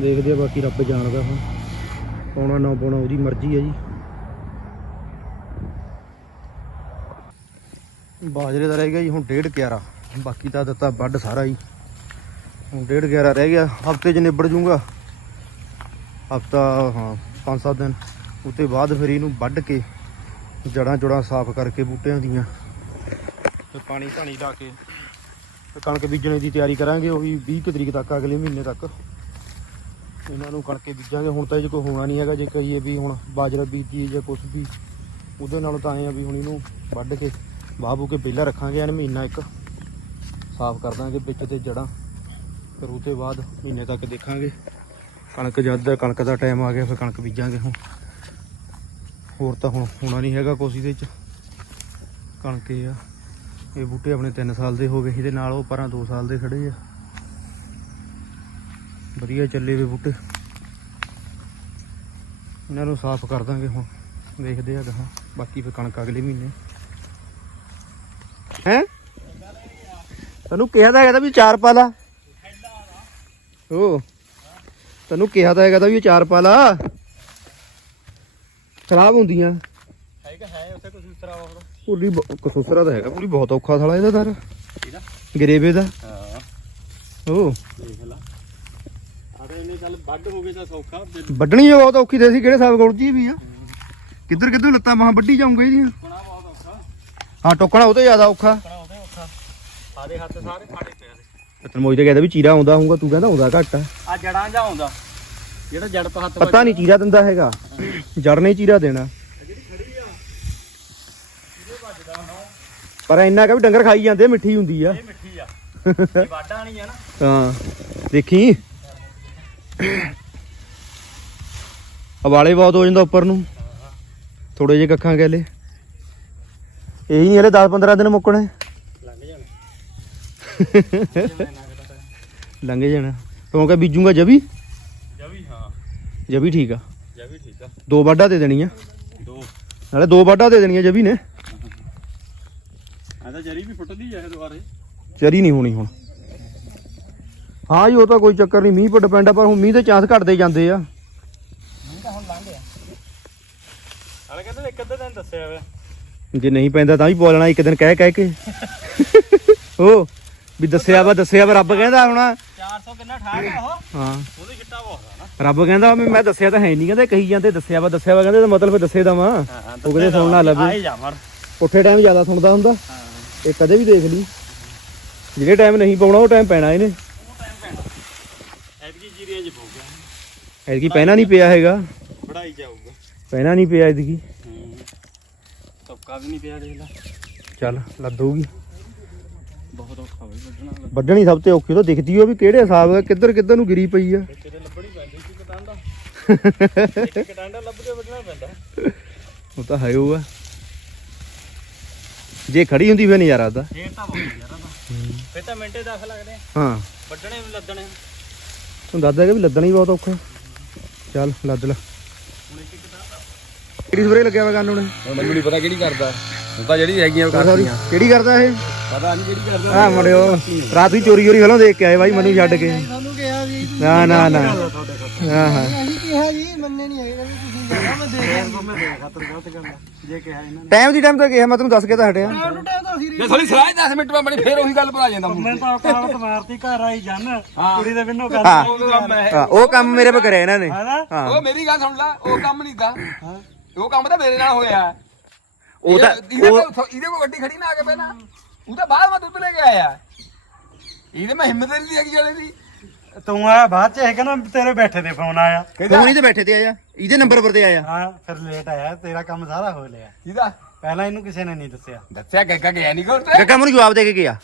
ਦੇਖਦੇ ਆ ਬਾਕੀ ਰੱਬ ਜਾਣਦਾ ਹੁਣ, ਪਾਉਣਾ ਨਾ ਪਾਉਣਾ ਉਹਦੀ ਮਰਜ਼ੀ ਹੈ ਜੀ। ਬਾਜਰੇ ਦਾ ਰਹਿ ਗਿਆ ਜੀ ਹੁਣ ਡੇਢ 11 ਬਾਕੀ ਤਾਂ ਦਿੱਤਾ ਵੱਢ ਸਾਰਾ ਹੀ। ਹੁਣ ਡੇਢ 11 ਰਹਿ ਗਿਆ, ਹਫ਼ਤੇ 'ਚ ਨਿਬੜ ਜੂਗਾ। ਹਫਤਾ, ਹਾਂ 5-7 ਦਿਨ। ਉਤੇ ਬਾਅਦ ਫਿਰ ਇਹਨੂੰ ਵੱਢ ਕੇ ਜੜਾਂ ਜੁੜਾਂ ਸਾਫ਼ ਕਰਕੇ ਬੂਟਿਆਂ ਦੀਆਂ। ਤੇ ਪਾਣੀ ਧਾਣੀ ਲਾ ਕੇ ਤੇ ਕਣਕ ਬੀਜਣੇ ਦੀ ਤਿਆਰੀ ਕਰਾਂਗੇ, ਉਹ ਵੀ 20 ਕੁ ਤਰੀਕ ਤੱਕ, ਅਗਲੇ ਮਹੀਨੇ ਤੱਕ। ਇਹਨਾਂ ਨੂੰ ਕਣਕੇ ਬੀਜਾਂਗੇ, ਹੁਣ ਤਾਂ ਇਹ ਕੋਈ ਹੋਣਾ ਨਹੀਂ ਹੈਗਾ, ਜੇ ਕਹੀਏ ਵੀ ਹੁਣ ਬਾਜਰਾ ਬੀਜੀ ਜਾਂ ਕੁਝ ਵੀ, ਉਹਦੇ ਨਾਲੋਂ ਤਾਂ ਆਏ ਆ ਵੀ ਹੁਣ ਇਹਨੂੰ ਵੱਢ ਕੇ ਬਾਬੂ ਕੇ ਪਹਿਲਾਂ ਰੱਖਾਂਗੇ, ਐਨ ਮਹੀਨਾ ਇੱਕ। ਸਾਫ਼ ਕਰ ਦਾਂਗੇ ਵਿੱਚ ਤੇ ਜੜਾਂ। ਫਿਰ ਉਹ ਤੋਂ ਬਾਅਦ ਮਹੀਨੇ ਤੱਕ ਦੇਖਾਂਗੇ। ਕਣਕ ਜਦ ਕਣਕ ਦਾ ਟਾਈਮ ਆ ਗਿਆ, ਫਿਰ ਕਣਕ ਬੀਜਾਂਗੇ ਹੁਣ। ਹੋਰ ਤਾਂ ਹੁਣ ਹੋਣਾ ਨਹੀਂ ਹੈਗਾ ਕੁਛ ਇਹਦੇ ਚ। ਕਣਕ ਇਹ ਆ। ਇਹ ਬੂਟੇ ਆਪਣੇ 3 ਸਾਲ ਦੇ ਹੋ ਗਏ ਇਹਦੇ ਨਾਲ ਉਹ ਪਰਾਂ 2 ਸਾਲ ਦੇ ਖੜੇ ਆ। ਵਧੀਆ ਚੱਲੇ ਵੇ ਬੂਟੇ। ਇਹਨਾਂ ਨੂੰ ਸਾਫ਼ ਕਰ ਦਾਂਗੇ ਹੁਣ। ਦੇਖਦੇ ਆ ਗਾਹਾਂ। ਬਾਕੀ ਫਿਰ ਕਣਕ ਅਗਲੇ ਮਹੀਨੇ ਹੈ ਤੈਨੂੰ ਕਿਹਾ ਤਾਂ ਹੈਗਾ ਤਾਂ ਵੀ ਚਾਰ ਪਾ ਲਾ ਓ ਤੈਨੂੰ ਕਿਹਾ ਤਾਂ ਹੈਗਾ ਤਾਂ ਵੀ ਚਾਰ ਪਾ ਲਾ ਖਰਾਬ ਹੁੰਦੀਆਂ। ਹੈਗਾ ਹੈ ਉੱਥੇ ਕੁਝ ਉਸ ਤਰ੍ਹਾਂ ਹੋਰ ਪੂਰੀ ਬ- ਕਸੂਸਰਾ ਤਾਂ ਹੈਗਾ ਪੂਰੀ ਬਹੁਤ ਔਖਾ ਸਾਲਾ ਇਹਦਾ ਦਰ ਗਰੇਵੇ ਦਾ। ਹਾਂ। ਓ। ਦੇਖ ਲਾ। ਅਰੇ ਇਹਨੇ ਚੱਲ ਵੱਢ ਹੋ ਗਏ ਤਾਂ ਸੌਖਾ ਜੇ ਵੱਢਣੀ ਬਹੁਤ ਔਖੀ ਤੇ ਸੀ ਕਿਹੜੇ ਸਾਬ ਗੌੜ ਜੀ ਵੀ ਆ। ਕਿੱਧਰ ਕਿੱਧਰ ਲੱਤਾਂ ਮਾਂ ਵੱਢੀ ਜਾਉਂਗੇ ਇਹਦੀਆਂ। ਟੁਕਣਾ ਬਹੁਤ ਔਖਾ। ਹਾਂ ਟੋਕਣਾ ਉਹ ਤੇ ਜ਼ਿਆਦਾ ਔਖਾ। ਸਾਰੇ ਹੱਥ ਸਾਰੇ ਤੇ ਕਹਿੰਦਾ ਵੀ ਚੀਰਾ ਆਉਂਦਾ ਹੋਊਗਾ ਤੂੰ ਕਹਿੰਦਾ ਆਉਂਦਾ ਘੱਟ ਆ। ਆ ਜੜਾਂ ਜਾ ਆਉਂਦਾ? ਜਿਹੜਾ ਜੜ ਤੋਂ ਹੱਥ ਪਤਾ ਨਹੀਂ ਚੀਰਾ ਦਿੰਦਾ ਹੈਗਾ। ਜੜ ਨੇ ਚੀਰਾ ਦੇਣਾ। ਪਰ ਇੰਨਾ ਕਾ ਵੀ ਡੰਗਰ ਖਾਈ ਜਾਂਦੇ ਆ, ਮਿੱਠੀ ਹੁੰਦੀ ਆ। ਇਹ ਮਿੱਠੀ ਆ। ਇਹ ਵਾਢਾਂ ਨਹੀਂ ਆ ਨਾ। ਹਾਂ ਦੇਖੀ। ਹਵਾਲੇ ਬਹੁਤ ਹੋ ਜਾਂਦਾ ਉੱਪਰ ਨੂੰ। ਥੋੜੇ ਜਿਹੇ ਕੱਖਾਂ ਕਹਿਲੇ ਇਹੀ ਨਹੀਂ ਹਲੇ 10 15 ਦਿਨ ਮੁੱਕਣੇ। ਲੰਘ ਜਾਣਾ। ਕਿਉਂਕਿ ਬੀਜੂਗਾ ਜਵੀ? ਜਵੀ ਹਾਂ। ਜਵੀ ਠੀਕ ਆ। ਜਵੀ ਠੀਕ ਆ। ਦੋ ਵਾਢਾ ਦੇ ਦੇਣੀਆਂ। ਦੋ। ਨਾਲੇ ਦੋ ਵਾਢਾ ਦੇ ਦੇਣੀਆਂ ਜਵੀ ਨੇ। ਆ ਤਾਂ ਜਰੀ ਵੀ ਫੁੱਟਦੀ ਆ ਇਹ ਦੁਬਾਰੇ। ਚਰੀ ਨਹੀਂ ਹੋਣੀ ਹੁਣ। ਹਾਂ ਜੀ ਉਹ ਤਾਂ ਕੋਈ ਚੱਕਰ ਨਹੀਂ। ਮੀਂਹ ਪਰ ਡਿਪੈਂਡ ਆ ਪਰ ਹੁਣ ਮੀਂਹ ਦੇ ਚਾਂਸ ਘਟਦੇ ਜਾਂਦੇ ਆ। ਮੀਂਹ ਤਾਂ ਹੁਣ ਲੰਘ ਗਿਆ ਹਾਲੇ ਕਹਿੰਦੇ ਇੱਕ ਅੱਧੇ ਦਿਨ ਦੱਸਿਆ ਹੋਇਆ ਜੇ ਨਹੀਂ ਪੈਂਦਾ ਤਾਂ ਵੀ ਬੋਲਣਾ ਇੱਕ ਦਿਨ ਕਹਿ ਕਹਿ ਕੇ। ਉਹ ਵੀ ਦੱਸਿਆ ਵਾ ਦੱਸਿਆ ਵਾ ਰੱਬ ਕਹਿੰਦਾ ਹੁਣ। 400 ਕਿੰਨਾ ਠਾਕ ਆ ਉਹ? ਹਾਂ। ਉਹਦੇ ਛਿੱਟਾ ਬਹੁਤ ਆ ਨਾ। ਰੱਬ ਕਹਿੰਦਾ ਵੀ ਮੈਂ ਦੱਸਿਆ ਤਾਂ ਹੈ ਨਹੀਂ ਕਹਿੰਦੇ ਕਹੀ ਜਾਂਦੇ ਦੱਸਿਆ ਵਾ ਦੱਸਿਆ ਵਾ ਕਹਿੰਦੇ ਤਾਂ ਮਤਲਬ ਫਿਰ ਦੱਸੇ ਦਾ ਵਾ। ਉਹ ਕਹਿੰਦੇ ਸੁਣ ਨਾ ਲੱਭੇ। ਆਈ ਜਾ ਮਰ ਪੁੱਠੇ ਟਾਈਮ ਜ਼ਿਆਦਾ ਸੁਣਦਾ ਹੁੰਦਾ। ਹਾਂ। ਇਹ ਕਦੇ ਵੀ ਦੇਖ ਲਈ। ਜਿਹੜੇ ਟਾਈਮ ਨਹੀਂ ਪਾਉਣਾ ਉਹ ਟਾਈਮ ਪੈਣਾ ਇਹਨੇ। ਐਤਕੀ ਜੀਰੀਆਂ ਚ ਪਊ ਗਿਆ ਐਤਕੀ ਪਹਿਣਾ ਨਹੀਂ ਪਿਆ ਹੈਗਾ। ਬੜਾਈ ਜਾਊਗਾ। ਪਹਿਣਾ ਨਹੀਂ ਪਿਆ ਐਤਕੀ। ਹੂੰ। ਤੱਕਾ ਵੀ ਨਹੀਂ ਪਿਆ ਦੇਖ ਲੈ। ਚੱਲ ਲੱਦੂਗੀ ਬਹੁਤ ਵੱਢਣਾ ਸਭ ਤੋਂ ਔਖੀ ਉਹ ਤਾਂ ਦਿਖਦੀ ਉਹ ਵੀ ਕਿਹੜੇ ਹਿਸਾਬ ਹੈ ਕਿੱਧਰ ਕਿੱਧਰ ਨੂੰ ਗਿਰੀ ਪਈ ਆ। ਕਿਤੇ ਲੱਭਣੀ ਪੈਂਦੀ ਸੀ ਕਟਾਂਡਾ। ਇੱਕ ਕਟਾਂਡਾ ਲੱਭ ਕੇ ਵੱਢਣਾ ਪੈਂਦਾ। ਉਹ ਤਾਂ ਹੈ ਉਹ ਆ। ਜੇ ਖੜੀ ਹੁੰਦੀ ਫੇਰ ਨਜ਼ਾਰਾ ਦਾ ਫੇਰ ਤਾਂ ਬਹੁਤ ਯਾਰ ਤਾਂ ਫੇਰ ਤਾਂ ਮਿੰਟੇ 10 ਲੱਗਦੇ ਹਾਂ। ਵੱਢਣੇ ਵੀ ਲੱਦਣੇ। ਤੂੰ ਦੱਸਦਾ ਕਿ ਵੀ ਲੱਦਣਾ ਹੀ ਬਹੁਤ ਔਖਾ। ਚੱਲ ਲੱਦ ਲੈ। ਕਿਹੜੀ ਸਪਰੇ ਲੱਗਿਆ ਵਾ ਕੰਨ ਹੁਣ? ਮੈਨੂੰ ਨਹੀਂ ਪਤਾ ਕਿਹੜੀ ਕਰਦਾ। ਹੁਣ ਤਾਂ ਜਿਹੜੀ ਹੈਗੀਆਂ ਸੌਰੀ ਕਿਹੜੀ ਕਰਦਾ ਇਹ? ਪਤਾ ਨਹੀਂ ਕਿਹੜੀ ਕਰਦਾ। ਆ ਮੁੰਡਿਓ ਰਾਤ ਵੀ ਚੋਰੀ ਚੋਰੀ ਫਿਲਮ ਦੇਖ ਕੇ ਆਏ ਬਾਈ ਮੈਨੂੰ ਛੱਡ ਕੇ। ਤੁਹਾਨੂੰ ਕਿਹਾ ਵੀ ਨਾ ਨਾ ਨਾ। ਹਾਂ ਹਾਂ। ਅਸੀਂ ਕਿਹਾ ਜੀ ਮੰਨੇ ਨਹੀਂ ਹੈਗੇ ਤੁਸੀਂ ਜਾਣਾ ਮੈਂ ਦੇ ਦਿਆਂ ਮੈਂ ਦੇ ਖਾਤਰ ਗਲਤ ਗੱਲ ਜੇ ਕਿਹਾ ਇਹਨਾਂ ਨੇ। ਟਾਈਮ ਦੀ ਟਾਈਮ ਤਾਂ ਕਿਹਾ ਮੈਂ ਤੈਨੂੰ ਦੱਸ ਕੇ ਤਾਂ ਹਟਿਆ। ਟਾਈਮ ਤਾਂ ਅਸੀਂ ਜੇ ਥੋੜੀ ਸਲਾਹ 10 ਮਿੰਟ ਮੈਂ ਬਣੀ ਫੇਰ ਉਹੀ ਗੱਲ ਭਰਾ ਜਾਂਦਾ ਮੈਂ ਤਾਂ ਕਾਲਤ ਮਾਰਤੀ ਘਰ ਆਈ ਜਨ। ਕੁੜੀ ਦੇ ਗੱਲ ਹਾਂ। ਉਹ ਕੰਮ ਹੈ। ਹਾਂ, ਉਹ ਕੰਮ ਮੇਰੇ ਪੇ ਕਰਿਆ ਇਹਨਾਂ ਨੇ। ਹਾਂ। ਉਹ ਮੇਰੀ ਗੱਲ ਸੁਣ ਲੈ ਉਹ ਕੰਮ ਨਹੀਂ ਦਾ ਉਹ ਕੰਮ ਤਾਂ ਮੇਰੇ ਨਾਲ ਹੋਇਆ। ਉਹ ਤਾਂ ਇਹਦੇ ਉਹ ਕੋਲ ਇਹਦੇ ਕੋਲ ਗੱਡੀ ਖੜੀ ਨਾ ਆ ਕੇ ਪਹਿਲਾਂ। ਉਹ ਤਾਂ ਬਾਅਦ ਮੈਂ ਦੁੱਧ ਲੈ ਕੇ ਆਇਆ। ਇਹਦੇ ਮੈਂ ਹਿੰਮਤ ਨਹੀਂ ਲੱਗੀ ਜਾਣੇ ਦੀ। ਤੂੰ ਆਇਆ ਬਾਅਦ ਚ ਇਹ ਕਹਿੰਦਾ ਤੇਰੇ ਬੈਠੇ ਤੇ ਫੋਨ ਆਇਆ। ਕਹਿੰਦਾ ਹੀ ਤੇ ਬੈਠੇ ਤੇ ਆਇਆ। ਇਹਦੇ ਨੰਬਰ ਪਰ ਤੇ ਆਇਆ। ਹਾਂ ਫਿਰ ਲੇਟ ਆਇਆ। ਤੇਰਾ ਕੰਮ ਸਾਰਾ ਹੋ ਲਿਆ। ਕਿਹਦਾ ਪਹਿਲਾਂ ਇਹਨੂੰ ਕਿਸੇ ਨੇ ਨਹੀਂ ਦੱਸਿਆ। ਦੱਸਿਆ ਗੱਗਾ ਗਿਆ ਨਹੀਂ ਕੋਲ ਤੇ ਗੱਗਾ ਮੈਨੂੰ ਜਵਾਬ ਦੇ ਕੇ ਗਿਆ।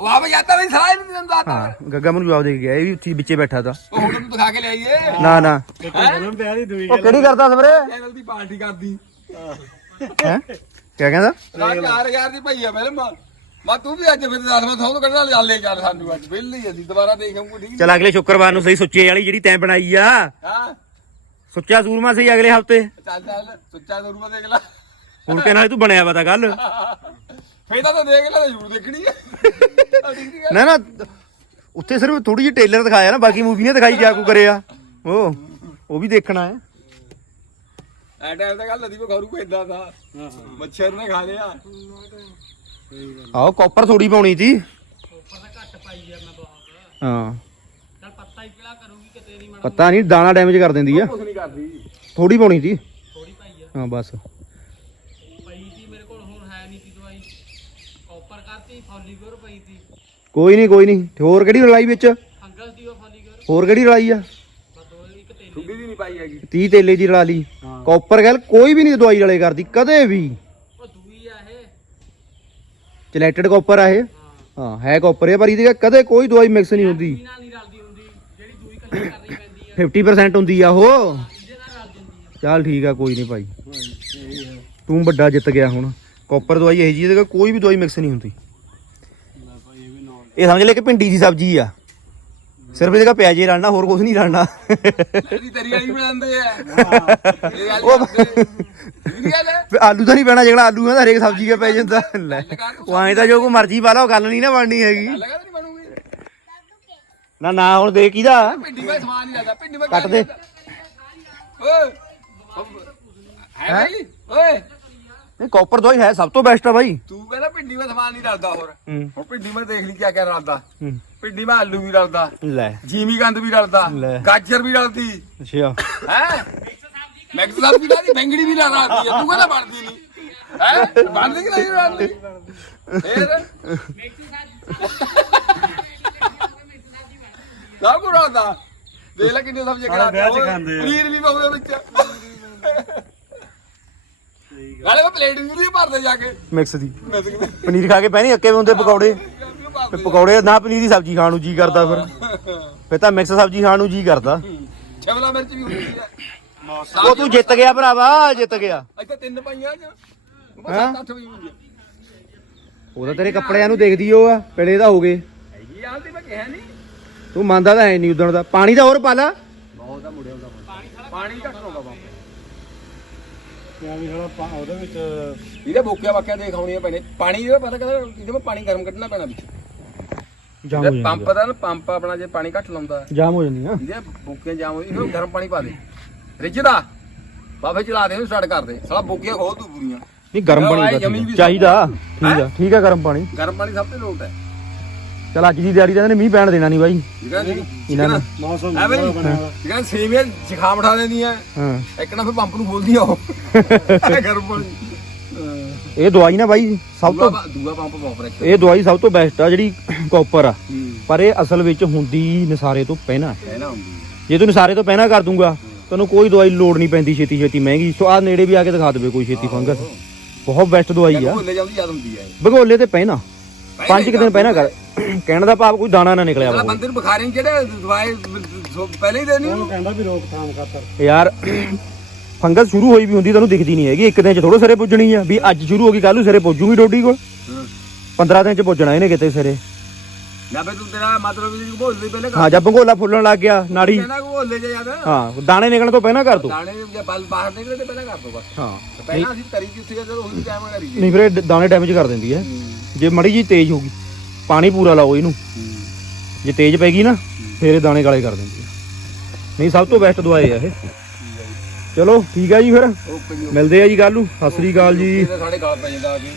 ਉਹ ਆ ਬਜਾਤਾ ਨਹੀਂ ਸਲਾਹ ਨਹੀਂ ਦਿੰਦਾ ਹਾਂ ਗੱਗਾ ਮੈਨੂੰ ਜਵਾਬ ਦੇ ਕੇ ਗਿਆ। ਇਹ ਵੀ ਉੱਥੇ ਵਿੱਚੇ ਬੈਠਾ ਤਾ। ਉਹ ਹੁਣ ਤੂੰ ਦਿਖਾ ਕੇ ਲਿਆਈਏ। ਨਾ ਨਾ। ਤੇ ਤੂੰ ਪਿਆਰੀ ਦੂਈ ਉਹ ਕਿਹੜੀ ਕਰਦਾ ਸਵਰੇ? ਚੈਨਲ ਦੀ ਪਾਰਟੀ ਕਰਦੀ। ਹੈ? ਕੀ ਕਹਿੰਦਾ? ਲਾ 4000 ਦੀ ਭਈ ਆ ਫਿਲਮ ਮਾ ਤੂੰ ਵੀ ਅੱਜ ਫਿਰ ਦੱਸ ਮੈਂ ਤੁਹਾਨੂੰ ਕੱਢਣਾ ਚੱਲ ਲੈ ਚੱਲ ਸਾਨੂੰ ਅੱਜ ਵਿਹਲੇ ਅਸੀਂ ਦੁਬਾਰਾ ਦੇਖਾਂਗੇ ਠੀਕ ਚਲ ਅਗਲੇ ਸ਼ੁੱਕਰਵਾਰ ਨੂੰ ਸਹੀ ਸੁੱਚੇ ਵਾਲੀ ਜਿਹੜੀ ਤੈਂ ਬਣਾਈ ਆ। ਹਾਂ। ਸੁੱਚਾ ਸੂਰਮਾ ਸਹੀ ਅਗਲੇ ਹਫ਼ਤੇ। ਚੱਲ ਚੱਲ ਸੁੱਚਾ ਜ਼ਰੂਰ ਦੇਖ ਲੈ। ਹੁਣ ਤੇ ਨਾਲੇ ਤੂੰ ਬਣਿਆ ਵਾ ਤਾਂ ਗੱਲ। ਫੇਰ ਤਾਂ ਦੇਖ ਲੈ ਜ਼ਰੂਰ ਦੇਖਣੀ ਹੈ ਦੇਖੀ। ਨਾ ਨਾ ਉੱਥੇ ਸਿਰਫ ਥੋੜੀ ਜਿਹੀ ਟੇਲਰ ਦਿਖਾਇਆ ਨਾ ਬਾਕੀ ਮੂਵੀ ਨੇ ਦਿਖਾਈ ਕਿਆ ਕੋ ਕਰਿਆ। ਉਹ ਉਹ ਵੀ ਦੇਖਣਾ ਹੈ। ਐ ਟਾਈਮ ਤੇ ਗੱਲ ਨਦੀ ਕੋ ਘਰੂ ਪੈਂਦਾ ਥਾ ਮੱਛਰ ਨੇ ਖਾ ਲਿਆ। ਆਹੋ ਕਾਪਰ ਥੋੜੀ ਪਾਉਣੀ ਸੀ ਹਾਂ। ਚੱਲ ਪੱਤਾ ਹੀ ਪਿਲਾ ਕਰੂਗੀ ਕਿ ਤੇਰੀ ਮਨ ਪਤਾ ਨਹੀਂ ਦਾਣਾ ਡੈਮੇਜ ਕਰ ਦਿੰਦੀ ਆ। ਕੁਛ ਨਹੀਂ ਕਰਦੀ। ਥੋੜੀ ਪਾਉਣੀ ਸੀ ਥੋੜੀ ਪਾਈ ਆ। ਹਾਂ ਬਸ। ਪਈ ਸੀ ਮੇਰੇ ਕੋਲ ਹੋਰ ਹੈ ਨਹੀਂ ਸੀ ਦਵਾਈ। ਕਾਪਰ ਕਰਤੀ ਫੋਲੀਗਰ ਪਈ ਸੀ ਕੋਈ ਨਹੀਂ ਕੋਈ ਨਹੀਂ ਹੋਰ ਕਿਹੜੀ ਰਲਾਈ ਵਿੱਚ? ਫੰਗਸ ਦੀ ਉਹ ਫੋਲੀਗਰ ਹੋਰ ਕਿਹੜੀ ਰਲਾਈ ਆ ਬਸ ਦੋ ਇੱਕ ਤੇਲ ਠੁੱਡੀ ਦੀ ਨਹੀਂ ਪਾਈ ਹੈਗੀ। 30 ਤੇਲੇ ਦੀ ਰਲਾ ਲਈ। ਕਾਪਰ ਗੱਲ ਕੋਈ ਵੀ ਨਹੀਂ ਦਵਾਈ ਵਾਲੇ ਕਰਦੀ ਕਦੇ ਵੀ। ਉਹ ਦੂਈ ਆ ਇਹ। ਚਲੈਟਡ ਕਾਪਰ ਆ ਇਹ। ਹਾਂ। ਹੈ ਕਾਪਰ ਇਹ ਪਰ ਇਹਦੇ ਕਦੇ ਕੋਈ ਦਵਾਈ ਮਿਕਸ ਨਹੀਂ ਹੁੰਦੀ। ਇਹਦੇ ਨਾਲ ਨਹੀਂ ਰਲਦੀ ਹੁੰਦੀ ਜਿਹੜੀ ਦੂਈ ਕੱਲੀ ਕਰਨੀ ਪੈਂਦੀ ਆ। 50% ਹੁੰਦੀ ਆ ਉਹ। ਇਹਦੇ ਨਾਲ ਰਲ ਜਾਂਦੀ ਆ। ਚੱਲ ਠੀਕ ਆ ਕੋਈ ਨਹੀਂ ਭਾਈ। ਤੂੰ ਵੱਡਾ ਜਿੱਤ ਗਿਆ ਹੁਣ। ਕਾਪਰ ਦਵਾਈ ਇਹ ਜੀ ਇਹਦੇ ਕੋਲ ਕੋਈ ਵੀ ਦਵਾਈ ਮਿਕਸ ਨਹੀਂ ਹੁੰਦੀ। ਇਹ ਸਮਝ ਲੈ ਕਿ ਭਿੰਡੀ ਦੀ ਸਬਜ਼ੀ ਆ। ਸਿਰਫ ਇਹਦੇ ਕਾ ਪਿਆਜ਼ੇ ਰਲਣਾ ਹੋਰ ਕੁਝ ਨਹੀਂ ਰਲਣਾ। ਤੇਰੀ ਤੇਰੀ ਵਾਲੀ ਬਣਾਉਂਦੇ ਆ। ਇਹ ਹੈ ਵੀ ਆਲੂ ਤਾਂ ਨਹੀਂ ਪੈਣਾ ਜਿਹੜਾ ਆਲੂ ਹੈ ਹਰੇਕ ਸਬਜ਼ੀ ਕੇ ਪੈ ਜਾਂਦਾ। ਲੈ ਉਹ ਐਂ ਤਾਂ ਜੋ ਕੋ ਮਰਜ਼ੀ ਪਾ ਲਾ ਉਹ ਗੱਲ ਨਹੀਂ ਨਾ ਬਣਨੀ ਹੈਗੀ। ਲਗਾ ਨਹੀਂ ਬਣੂਗੀ। ਨਾ ਨਾ ਹੁਣ ਦੇ ਕਿਹਦਾ। ਪਿੰਡੀ ਮੈਂ ਸਮਾਨ ਨਹੀਂ ਲੱਗਦਾ ਪਿੰਡੀ ਮੈਂ ਕੱਟ ਦੇ। ਓਏ ਹੈ? ਭਾਈ ਓਏ। ਨਹੀਂ ਕਾਪਰ ਦਵਾਈ ਹੈ ਸਭ ਤੋਂ ਬੈਸਟ ਆ ਭਾਈ ਤੂੰ ਕਹਿੰਦਾ ਪਿੰਡੀ ਮੈਂ ਸਮਾਨ ਨਹੀਂ ਰਲਦਾ ਹੋਰ ਹੂੰ ਹੁਣ ਪਿੰਡੀ ਮੈਂ ਦੇਖ ਲਈ ਕਿਆ ਕਿਆ ਰਲਦਾ ਹੂੰ ਪਿੰਡੀ ਮੈਂ ਆਲੂ ਵੀ ਰਲਦਾ ਲੈ ਜੀਮੀ ਗੰਦ ਵੀ ਰਲਦਾ ਲੈ। ਗਾਜਰ ਵੀ ਰਲਦੀ ਅੱਛਾ ਹੈ ਮਿਕਸ ਸਬਜ਼ੀ ਰਲਦੀ ਬੈਂਗੜੀ ਵੀ ਰਲਦੀ ਆ ਤੂੰ ਕਹਿੰਦਾ ਬਣਦੀ ਨਹੀਂ ਹੈ ਬਣਦੀ ਕਿ ਨਹੀਂ ਬਣਦੀ ਫੇਰ ਸਭ ਕੁਝ ਰਲਦਾ ਦੇਖ ਲੈ ਕਿੰਨੇ ਸਬਜ਼ੀਆਂ ਆਹ ਵਿਆਹ 'ਚ ਓਏ, ਖਾਂਦੇ ਆ। ਪਨੀਰ ਵੀ ਪਾਉਂਦੇ ਵਿੱਚ ਨਾਲੇ ਮੈਂ ਪਲੇਟ ਵੀ ਨਹੀਂ ਭਰਦੇ ਜਾ ਕੇ। ਮਿਕਸ ਦੀ। ਮੈਂ ਤਾਂ ਕਹਿੰਦਾ, ਪਨੀਰ ਖਾ ਕੇ ਪੈਣੀ ਅੱਕੇ ਵੀ ਹੁੰਦੇ ਪਕੌੜੇ। ਤੇ ਭਰਦੇ ਪਕੌੜੇ ਨਾ ਪਨੀਰ ਦੀ ਸਬਜ਼ੀ ਖਾਣ ਨੂੰ ਜੀ ਕਰਦਾ ਫਿਰ। ਫਿਰ ਤਾਂ ਮਿਕਸ ਸਬਜ਼ੀ ਖਾਣ ਨੂੰ ਜੀ ਕਰਦਾ। ਸ਼ਿਮਲਾ ਮਿਰਚ ਵੀ ਹੁੰਦੀ ਹੈ ਉਹ ਤੂੰ ਜਿੱਤ ਗਿਆ ਭਰਾਵਾ ਜਿੱਤ ਗਿਆ। ਇੱਥੇ ਤਿੰਨ ਪਾਈਆਂ ਚ ਬਸ ਹੈਂ? ਸੱਤ ਅੱਠ ਵੀ ਹੁੰਦੀ ਉਹ ਤਾਂ ਤੇਰੇ ਕੱਪੜਿਆਂ ਨੂੰ ਦੇਖਦੀ ਉਹ ਆ ਪਿਲੇ ਦਾ ਹੋ ਗਏ। ਹੈਗੀ ਆ ਤੇ ਮੈਂ ਕਿਹਾ ਨਹੀਂ ਤੂੰ ਮੰਨਦਾ ਤਾਂ ਹੈ ਨਹੀਂ ਉਦਣ ਦਾ। ਪਾਣੀ ਤਾਂ ਹੋਰ ਪਾ ਲਾ। ਬਹੁਤ ਆ ਮੁੜਿਆ ਉਹਦਾ। ਪਾਣੀ ਘੱਟ ਬਾਬਾ ਕਿਆ ਵੀ ਥੋੜਾ ਉਹਦੇ ਵਿੱਚ ਇਹਦੇ ਬੋਕਿਆ ਬਾਕਿਆ ਦੇਖ ਆਉਣੀਆਂ ਪੈਣੇ ਪਾਣੀ ਇਹਦਾ ਪਤਾ ਕਹਿੰਦਾ ਇਹਦੇ ਵਿੱਚ ਪਾਣੀ ਗਰਮ ਕੱਢਣਾ ਪੈਣਾ ਵਿੱਚ। ਜਾਮ ਇਹਦਾ ਪੰਪ ਦਾ ਨਾ ਪੰਪ ਆਪਣਾ ਜੇ ਪਾਣੀ ਘੱਟ ਲਾਉਂਦਾ। ਜਾਮ ਹੋ ਜਾਂਦੀ ਆ। ਇਹਦੇ ਬੋਕੀਆਂ ਜਾਮ ਹੋ ਇਹਨੂੰ ਗਰਮ ਪਾਣੀ ਪਾ ਦੇ। ਰਿੱਝ ਦਾ। ਬਾਬੇ ਚਲਾ ਦੇ ਇਹਨੂੰ ਸਟਾਰਟ ਕਰ ਦੇ। ਸਾਲਾ ਬੋਕੀਆਂ ਖੋਲ ਤੂੰ ਪੂਰੀਆਂ ਨਹੀਂ ਗਰਮ ਆਹ ਪਾਣੀ ਜਮੀ ਦਾ ਵੀ ਚਾਹੀਦਾ। ਠੀਕ ਆ। ਠੀਕ ਆ ਗਰਮ ਪਾਣੀ। ਗਰਮ ਪਾਣੀ ਸਭ ਤੋਂ ਲੋਟ ਹੈ। ਚਲ ਅੱਜ ਦੀ ਦਿਹਾੜੀ ਤਾਂ ਇਹਨੇ ਮੀਂਹ ਪੈਣ ਦੇਣਾ ਨਹੀਂ ਬਾਈ। ਇਹਨਾਂ ਨੇ। ਮੌਸਮ ਹੈ ਬਈ ਜਿਹੜਾ ਸੇਮੀਆਂ ਸਿਖਾ ਬਿਠਾ ਦਿੰਦੀਆਂ ਹਾਂ। ਇੱਕ ਨਾ ਫਿਰ ਪੰਪ ਨੂੰ ਖੋਲਦੀਆਂ ਉਹ। ਗਰਮ ਪਾਣੀ। ਇਹ ਦਵਾਈ ਨਾ ਬਾਈ ਸਭ ਤੋਂ ਦੂਆ ਪੰਪ ਬਹੁਤ ਫਰੈਸ਼ ਇਹ ਦਵਾਈ ਸਭ ਤੋਂ ਬੈਸਟ ਆ ਜਿਹੜੀ ਕਾਪਰ ਆ। ਪਰ ਇਹ ਅਸਲ ਵਿੱਚ ਹੁੰਦੀ ਨਸਾਰੇ ਤੋਂ ਪਹਿਲਾਂ। ਹੈ ਨਾ ਹੁੰਦੀ ਜੇ ਤੂੰ ਨਸਾਰੇ ਤੋਂ ਪਹਿਲਾਂ ਕਰ ਦੂੰਗਾ ਤੈਨੂੰ ਕੋਈ ਦਵਾਈ ਲੋੜ ਨਹੀਂ ਪੈਂਦੀ ਛੇਤੀ ਛੇਤੀ ਮਹਿੰਗੀ। ਸੋ ਆ ਨੇੜੇ ਵੀ ਆ ਕੇ ਦਿਖਾ ਦੇਵੇ ਕੋਈ ਛੇਤੀ ਫੰਗਸ। ਬਹੁਤ ਬੈਸਟ ਦਵਾਈ ਆ। ਭੁੱਲੇ ਜਾਂਦੀ ਯਾਦ ਹੁੰਦੀ ਤੇ ਪਹਿਨਾ ਪੰਜ ਕੁ ਦਿਨ ਪਹਿਲਾਂ ਕਰ। ਕਹਿਣ ਦਾ ਭਾਵ ਕੋਈ ਦਾਣਾ ਨਾ ਨਿਕਲਿਆ ਵਾ ਬੰਦੇ ਨੂੰ ਬੁਖਾਰ ਨਹੀਂ ਜਿਹੜੇ ਦਵਾਈ ਪਹਿਲੇ ਹੀ ਦੇਣੀ ਉਹਨੂੰ ਕਹਿੰਦਾ ਵੀ ਰੋਕਥਾਮ ਖਾਤਰ। ਯਾਰ ਫੰਗਸ ਸ਼ੁਰੂ ਹੋਈ ਵੀ ਹੁੰਦੀ ਤੁਹਾਨੂੰ ਦਿਖਦੀ ਨਹੀਂ ਹੈਗੀ। ਇੱਕ ਦਿਨ ਚ ਥੋੜਾ ਸਿਰੇ ਪੁੱਜਣੀ ਆ। ਵੀ ਅੱਜ ਸ਼ੁਰੂ ਹੋ ਗਈ ਕੱਲ ਨੂੰ ਸਿਰੇ ਪੁੱਜੂਗੀ ਡੋਡੀ ਕੋਲ। 15 ਦਿਨ ਚ ਪੁੱਜਣਾ ਇਹਨੇ ਕਿਤੇ ਸਿਰੇ। ਨਾ ਬਈ ਤੂੰ ਤੇਰਾ ਮਤਲਬ ਵੀ ਭੋਲ ਲਈ ਪਹਿਲੇ ਹਾਂ ਜਦ ਭੰਗੋਲਾ ਫੁੱਲਣ ਲੱਗ ਗਿਆ ਨਾੜੀ। ਕਹਿੰਦਾ ਕਿ ਭੋਲ ਜਾ ਯਾਰ। ਹਾਂ ਦਾਣੇ ਨਿਕਲਣ ਤੋਂ ਪਹਿਲਾਂ ਕਰ ਦੋ ਦਾਣੇ ਜੇ ਬਲ ਬਾਹਰ ਨਿਕਲੇ ਤੇ ਪਹਿਲਾਂ ਕਰ ਦੋ ਬਸ। ਹਾਂ। ਪਹਿਲਾਂ ਅਸੀਂ ਤਰੀ ਕਿੱਥੇ ਜਦੋਂ ਉਹੀ ਟਾਈਮ ਕਰੀ ਨਹੀਂ ਫਿਰ ਇਹ ਦਾਣੇ ਡੈਮੇਜ ਕਰ ਦਿੰਦੀ ਹੈ। ਜੇ ਮੜੀ ਜੀ ਤੇਜ਼ ਹੋਗੀ ਪਾਣੀ ਪੂਰਾ ਲਾਓ ਇਹਨੂੰ। ਜੇ ਤੇਜ਼ ਪੈ ਗਈ ਨਾ ਫਿਰ ਇਹ ਦਾਣੇ ਕਾਲੇ ਕਰ ਦਿੰਦੀ ਹੈ ਨਹੀਂ ਸਭ ਤੋਂ ਬੈਸਟ ਦਵਾਈ ਆ ਇਹ। ਚਲੋ ਠੀਕ ਆ ਜੀ ਫਿਰ। ਮਿਲਦੇ ਆ ਜੀ ਕੱਲ ਨੂੰ। ਸਤਿ ਸ੍ਰੀ ਅਕਾਲ ਜੀ। ਸਾਡੇ ਗਾਲ ਪੈ ਜਾਂਦਾ ਆ ਕੇ।